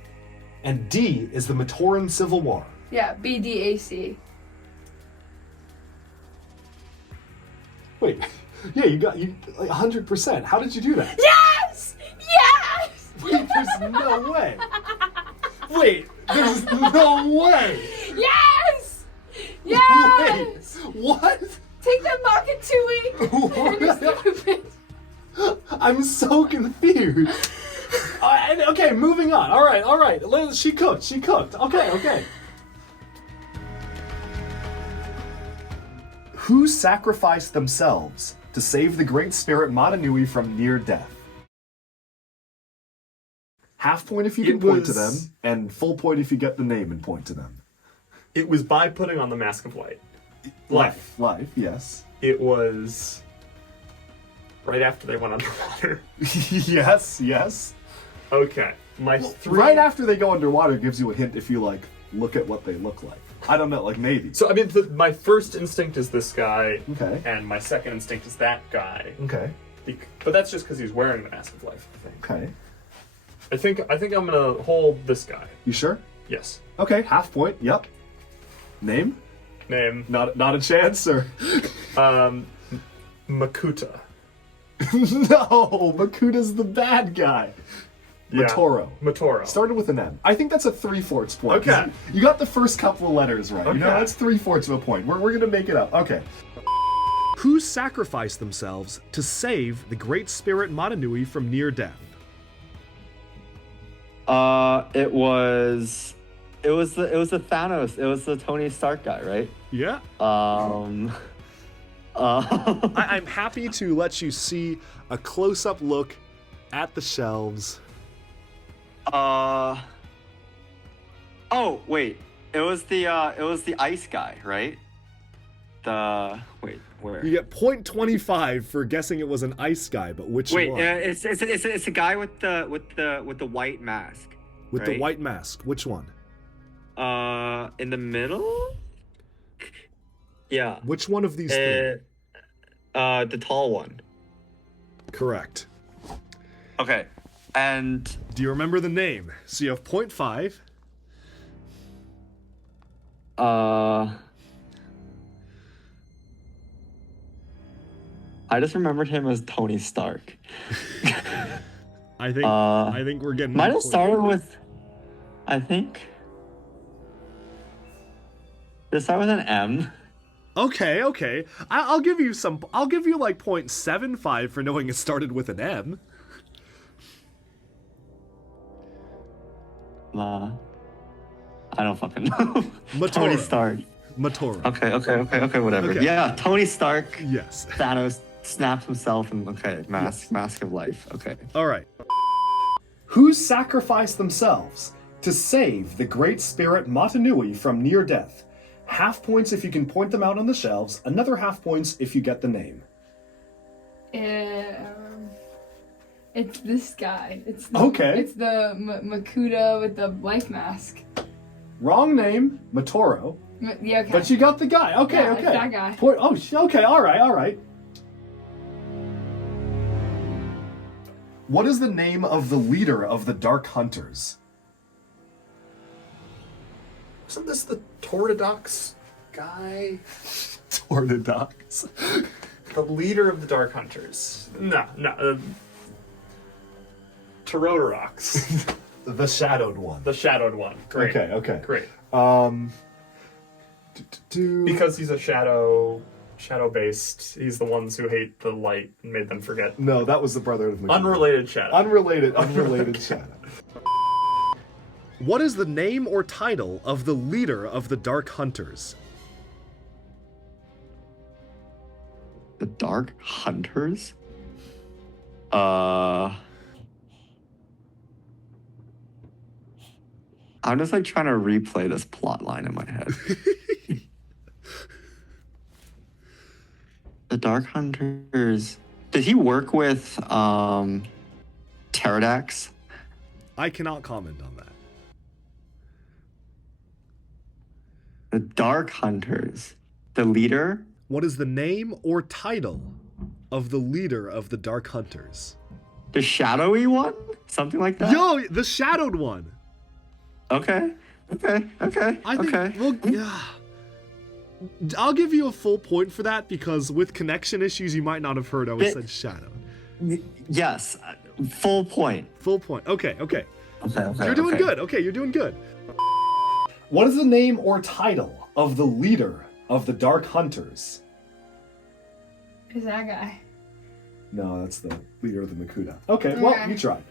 And D is the Matoran Civil War. Yeah, B, D, A, C. Wait. Yeah, you got like 100%. How did you do that? Yes! Yes! Wait, there's no way. Wait, there's no way. Yes! Yes! Wait, what? Take that market Tui. I'm so confused. Okay, moving on. All right. She cooked. Okay. Who sacrificed themselves to save the Great Spirit Matanui from near death? Half point if you can point to them, and full point if you get the name and point to them. It was by putting on the Mask of Light. Life, yes. It was right after they went underwater. yes. Okay. Right after they go underwater gives you a hint if you, like, look at what they look like. I don't know, like, maybe. So, I mean, my first instinct is this guy. Okay. And my second instinct is that guy. Okay. But that's just because he's wearing the Mask of Life, I think. Okay. I think I'm gonna hold this guy. You sure? Yes. Okay, half point, yep. Name? Not a chance, or? Makuta. No, Makuta's the bad guy. Yeah. Matoro. Started with an M. I think that's a 3/4 point. Okay. You got the first couple of letters right. Okay. That's 3/4 of a point. We're gonna make it up. Okay. Who sacrificed themselves to save the Great Spirit Matanui from near death? It was the Thanos. It was the Tony Stark guy, right? Yeah. I'm happy to let you see a close-up look at the shelves. Oh wait, it was the ice guy, right? Where? You get 0.25 for guessing it was an ice guy, but which one? It's a guy with the white mask. With the white mask, which one? In the middle? Yeah. Which one of these three? The tall one. Correct. Okay. And do you remember the name? So you have 0.5. I just remembered him as Tony Stark. I think we're getting. Might have started with. I think. Did it start with an M? Okay. I'll give you some. I'll give you like 0.75 for knowing it started with an M. I don't fucking know. Matoro. Tony Stark. Matoro. Okay, whatever. Okay. Yeah, Tony Stark. Yes. Thanos snaps himself and Mask of Life. Okay. All right. Who sacrificed themselves to save the Great Spirit Matanui from near death? Half points if you can point them out on the shelves, another half points if you get the name. It's this guy. It's the, Okay. It's the Makuta with the life mask. Wrong name, Matoro. Yeah, okay. But you got the guy. Okay, Yeah, okay. it's that guy. Okay, all right. What is the name of the leader of the Dark Hunters? Isn't this the Tortodox guy? Tortodox. The leader of the Dark Hunters. No. Pterodorox. The shadowed one. The shadowed one. Great. Okay. Great. Do- Because he's a shadow-based. He's the ones who hate the light and made them forget. No, that was the brother of the Unrelated shadow. Unrelated shadow. What is the name or title of the leader of the Dark Hunters? The Dark Hunters? I'm just like trying to replay this plot line in my head. The Dark Hunters. Did he work with Pterodax? I cannot comment on that. The Dark Hunters. The leader? What is the name or title of the leader of the Dark Hunters? The shadowy one? Something like that? Yo, the shadowed one. Okay. I think, well, yeah. I'll give you a full point for that because with connection issues, you might not have heard I was said shadowed. Yes. Full point. Full point. Okay. Okay. You're doing good. Okay, you're doing good. What is the name or title of the leader of the Dark Hunters? Who's that guy? No, that's the leader of the Makuta. Okay, well, Okay. you tried.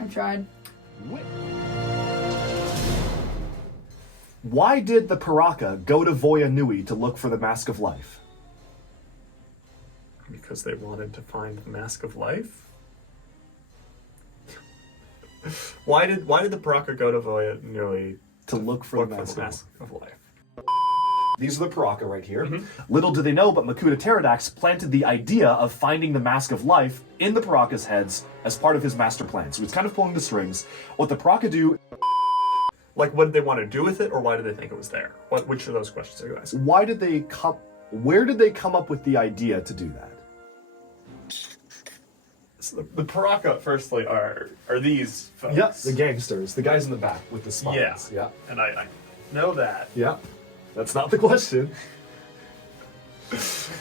I tried. Why did the Paraka go to Voya Nui to look for the Mask of Life? Because they wanted to find the Mask of Life? Why did the Baraka go to Voya Nui To look for the the Mask of Life. Mask of Life? These are the Paraka right here. Little do they know, but Makuta Pterodax planted the idea of finding the Mask of Life in the Paraka's heads as part of his master plan. So he's kind of pulling the strings. What the Paraka do... Like, what did they want to do with it, or why did they think it was there? Which of those questions are you asking? Why did they come... Where did they come up with the idea to do that? So the Paraka, firstly, are these folks. Yeah, the gangsters. The guys in the back with the smiles. Yeah. Yeah. And I know that. Yeah. That's not the question.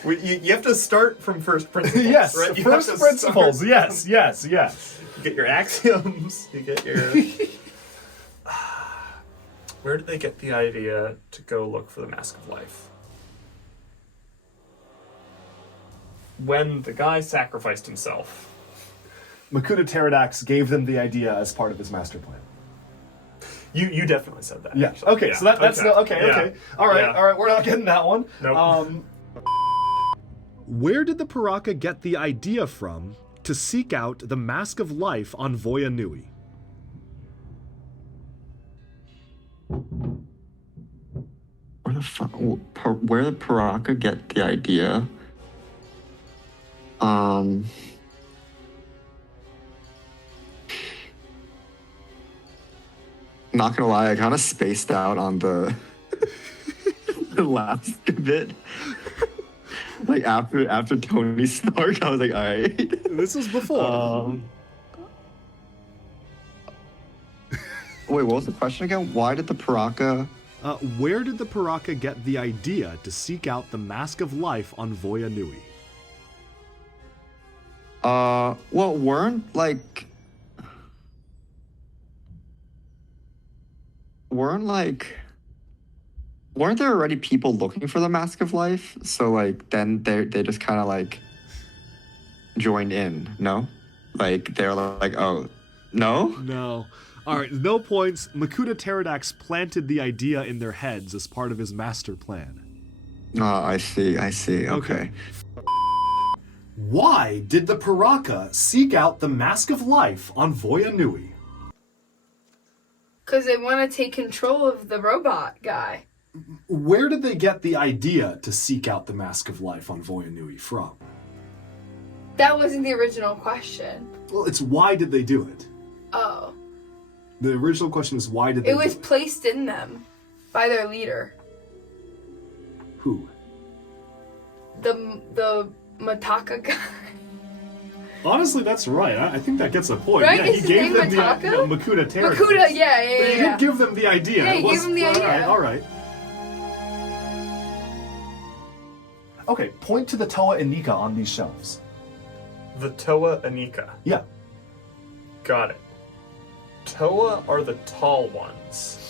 You have to start from first principles. Yes, right? You first have to principles. start- Yes. You get your axioms. You get your. Where did they get the idea to go look for the Mask of Life? When the guy sacrificed himself. Makuta Pterodax gave them the idea as part of his master plan. You definitely said that. Yeah. actually. Okay. So that's okay. Yeah. Okay. All right. Yeah. All right. We're not getting that one. Nope. Where did the Paraka get the idea from to seek out the Mask of Life on Voya Nui? Where did Paraka get the idea? Not gonna lie, I kind of spaced out on the the last bit. Like after Tony Stark, I was like, all right. This was before. Wait, what was the question again? Why did the Paraka? Where did the Paraka get the idea to seek out the Mask of Life on Voya Nui? Well, weren't there already people looking for the Mask of Life? So like then they just kind of like joined in, no? Like they're like, oh, no? No. All right, no points. Makuta Pterodax planted the idea in their heads as part of his master plan. I see. Okay. Why did the Paraka seek out the Mask of Life on Voya Nui? Because they want to take control of the robot guy. Where did they get the idea to seek out the Mask of Life on Voya Nui from? That wasn't the original question. Well, it's why did they do it? Oh. The original question is why did they It was do it? placed in them by their leader. Who? The Mataka guy. Honestly, that's right. I think that gets a point. Right? Yeah, Is he his gave name them Mataka? the Makuta Terror. Makuta, yeah. But he didn't give them the idea. Yeah, he It gave them the idea. All right. Okay, point to the Toa and Nika on these shelves. The Toa Anika. Yeah. Got it. Toa are the tall ones.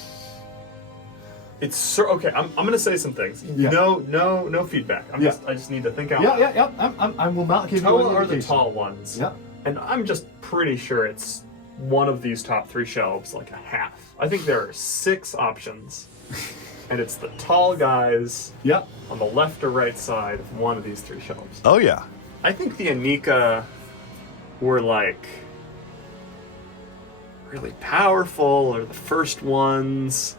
It's okay. I'm gonna say some things. Yeah. No feedback. I just need to think out loud. Yeah. I will not give you Toa any are the indication. tall ones. Yeah. And I'm just pretty sure it's one of these top 3 shelves, like a half. I think there are 6 options, and it's the tall guys. Yeah. On the left or right side of one of these 3 shelves. Oh yeah. I think the Anika were like really powerful, or the first ones.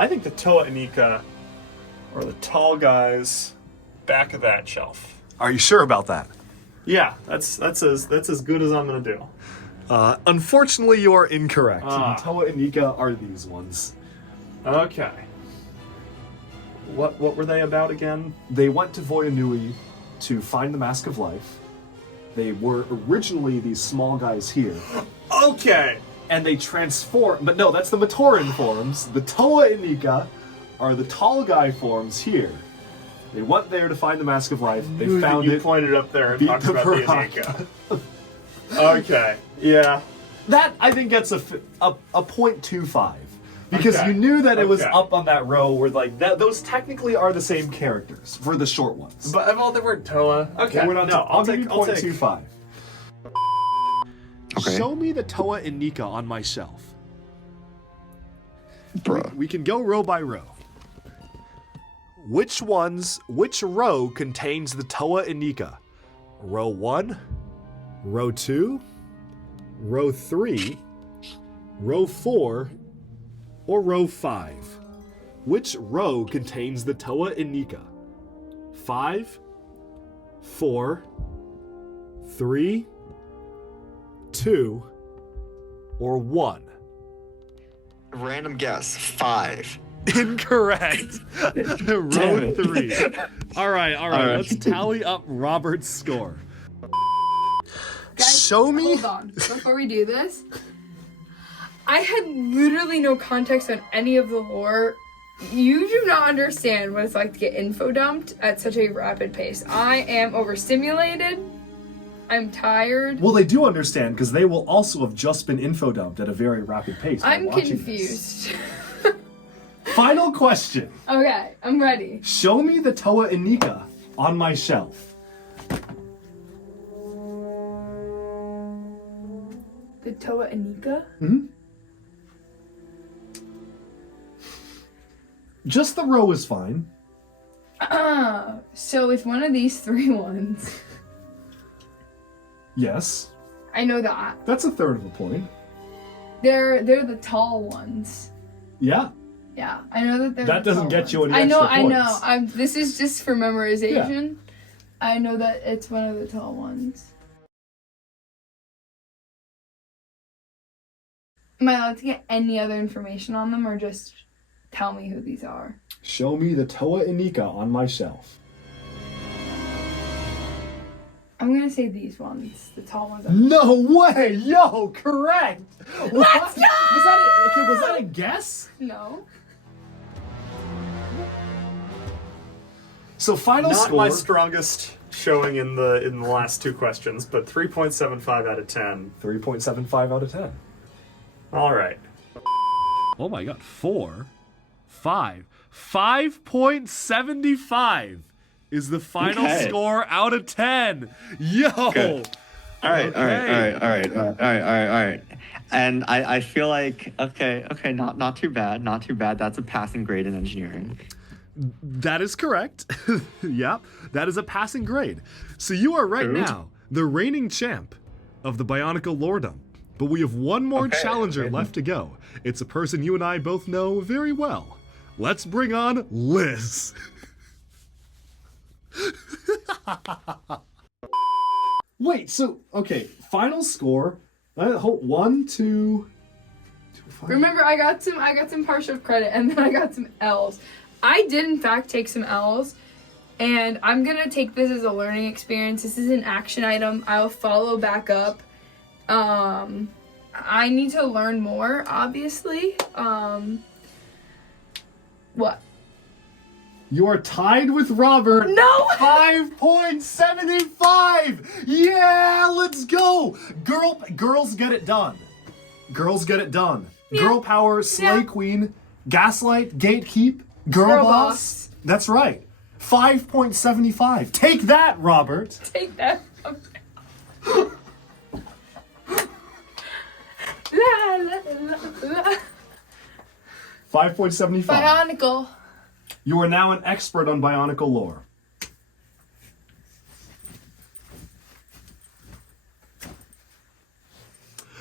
I think the Toa Anika are the tall guys back of that shelf. Are you sure about that? Yeah, that's as good as I'm gonna do. Unfortunately, you are incorrect. Ah. The Toa and Nika are these ones. Okay. What were they about again? They went to Voyanui to find the Mask of Life. They were originally these small guys here. Okay. And they transform, but no, that's the Matoran forms. The Toa and Nika are the tall guy forms here. They went there to find the Mask of Life. They found you it. pointed up there and beat talked the about the Baraka. Anika. Okay. Yeah. That, I think, gets a 0.25. Because Okay. you knew that it was Okay. up on that row where, like, those technically are the same characters for the short ones. But of all the word Toa. Okay. We're not no, I'll give you 0.25. Okay. Show me the Toa and Nika on my shelf. Bruh. We can go row by row. Which row contains the Toa and Nika? Row 1, row 2, row 3, row 4, or row 5? Which row contains the Toa and Nika? 5, 4, 3, 2, or 1? Random guess. 5. Incorrect. Row 3. All right. Let's tally up Robert's score. Guys, Show me. Hold on. Before we do this, I had literally no context on any of the lore. You do not understand what it's like to get info dumped at such a rapid pace. I am overstimulated. I'm tired. Well, they do understand because they will also have just been info dumped at a very rapid pace. while I'm watching confused. this. Final question. Okay, I'm ready. Show me the Toa and Nika on my shelf. The Toa Anika? Just the row is fine. So it's one of these 3 ones. Yes. I know that. That's a third of a point. They're the tall ones. Yeah. Yeah, I know that they're That the doesn't tall get you ones. any I extra know. points. This is just for memorization. I know that it's one of the tall ones. Am I allowed to get any other information on them, or just tell me who these are? Show me the Toa and Nika on my shelf. I'm gonna say these ones, the tall ones. No way! Yo, correct! Let's go! Was that a guess? No. So final Not score. my strongest showing in the last 2 questions, but 3.75 out of 10. 3.75 out of 10. All right. Oh my god, 4, 5, 5.75 is the final Okay. score out of 10. Yo! Good. All right. And I feel like okay, not too bad, not too bad. That's a passing grade in engineering. That is correct. Yep, that is a passing grade. So you are right now the reigning champ of the Bionicle Lordom. But we have one more challenger left to go. It's a person you and I both know very well. Let's bring on Liz. Wait, so, okay, final score. 1, 2, 5. Remember, I got some partial credit, and then I got some L's. I did, in fact, take some L's, and I'm gonna take this as a learning experience. This is an action item. I'll follow back up. I need to learn more, obviously. What? You are tied with Robert. No! 5.75! Yeah, let's go! Girls get it done. Girls get it done. Yeah. Girl power, slay Yeah. queen, gaslight, gatekeep, girl boss. That's right. 5.75. Take that, Robert. Take that. La, la, la, la. 5.75. Bionicle. You are now an expert on Bionicle lore.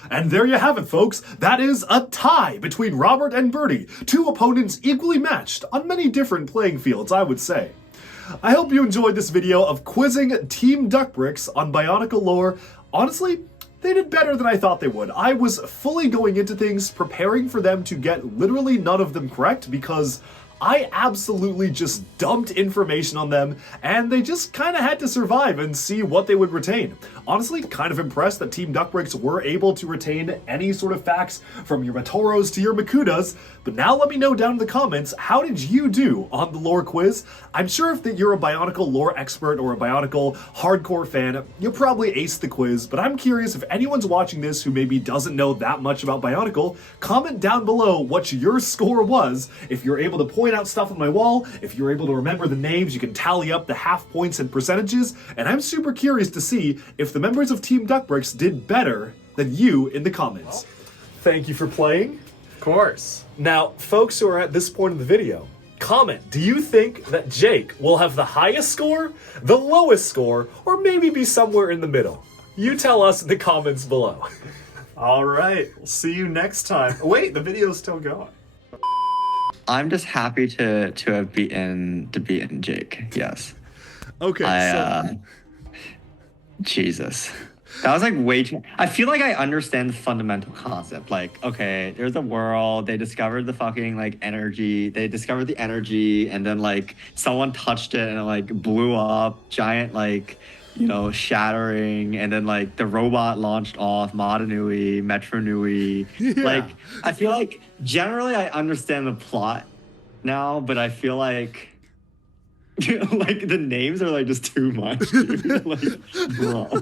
And there you have it, folks. That is a tie between Robert and Birdie. Two opponents equally matched on many different playing fields, I would say. I hope you enjoyed this video of quizzing Team DuckBricks on Bionicle lore. Honestly, they did better than I thought they would. I was fully going into things preparing for them to get literally none of them correct because I absolutely just dumped information on them, and they just kind of had to survive and see what they would retain. Honestly, kind of impressed that Team DuckBricks were able to retain any sort of facts from your Matoros to your Makudas, but now let me know down in the comments, how did you do on the lore quiz? I'm sure if that you're a Bionicle lore expert or a Bionicle hardcore fan, you'll probably ace the quiz, but I'm curious if anyone's watching this who maybe doesn't know that much about Bionicle, comment down below what your score was. If you're able to point out stuff on my wall, if you're able to remember the names, you can tally up the half points and percentages, and I'm super curious to see if the members of Team DuckBricks did better than you in the comments. Thank you for playing. Of course. Now, folks who are at this point in the video, comment, do you think that Jake will have the highest score, the lowest score, or maybe be somewhere in the middle? You tell us in the comments below. All right. We'll see you next time. Wait, the video's still going. I'm just happy to have beaten Jake. Yes. Okay, Jesus. That was like way too. I feel like I understand the fundamental concept. Like, okay, there's a world. They discovered the fucking like energy. They discovered the energy, and then like someone touched it and it like blew up, giant like, you know, shattering, and then like the robot launched off Mata Nui, Metro Nui. Yeah. Like, I feel like generally I understand the plot now, but I feel like like the names are like just too much, dude. Like, bro.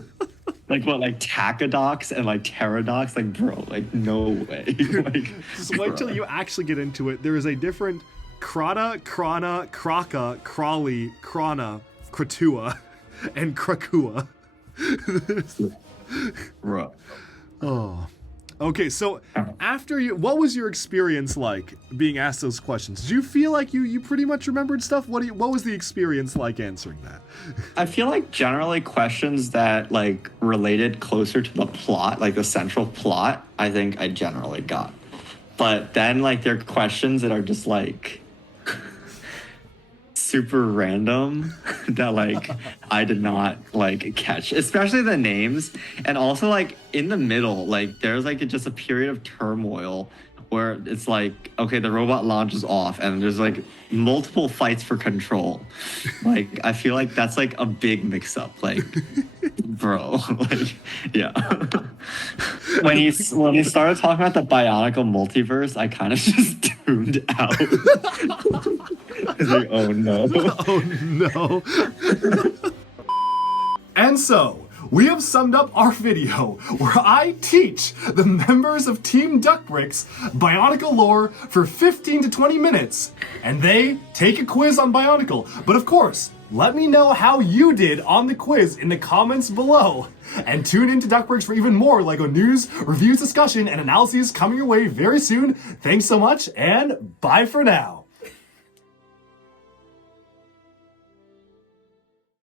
Like what, like Tacadox and like Pterodox? Like, bro, like no way. Like, just wait till you actually get into it. There is a different Krata, Krana, Kraka, Crawley, Krana, Kratua, and Krakua. bro. Oh. Okay, so after you, what was your experience like being asked those questions? Did you feel like you pretty much remembered stuff? What was the experience like answering that? I feel like generally questions that like related closer to the plot, like the central plot, I think I generally got. But then like there are questions that are just like super random that like I did not like catch, especially the names. And also like in the middle, like there's like just a period of turmoil where it's like, okay, the robot launches off and there's like multiple fights for control. Like I feel like that's like a big mix up, like bro, like yeah. when he started talking about the Bionicle multiverse, I kind of just tuned out. It's like, oh no. Oh no. And so, we have summed up our video where I teach the members of Team DuckBricks Bionicle lore for 15 to 20 minutes, and they take a quiz on Bionicle. But of course, let me know how you did on the quiz in the comments below. And tune in to DuckBricks for even more LEGO news, reviews, discussion, and analyses coming your way very soon. Thanks so much, and bye for now.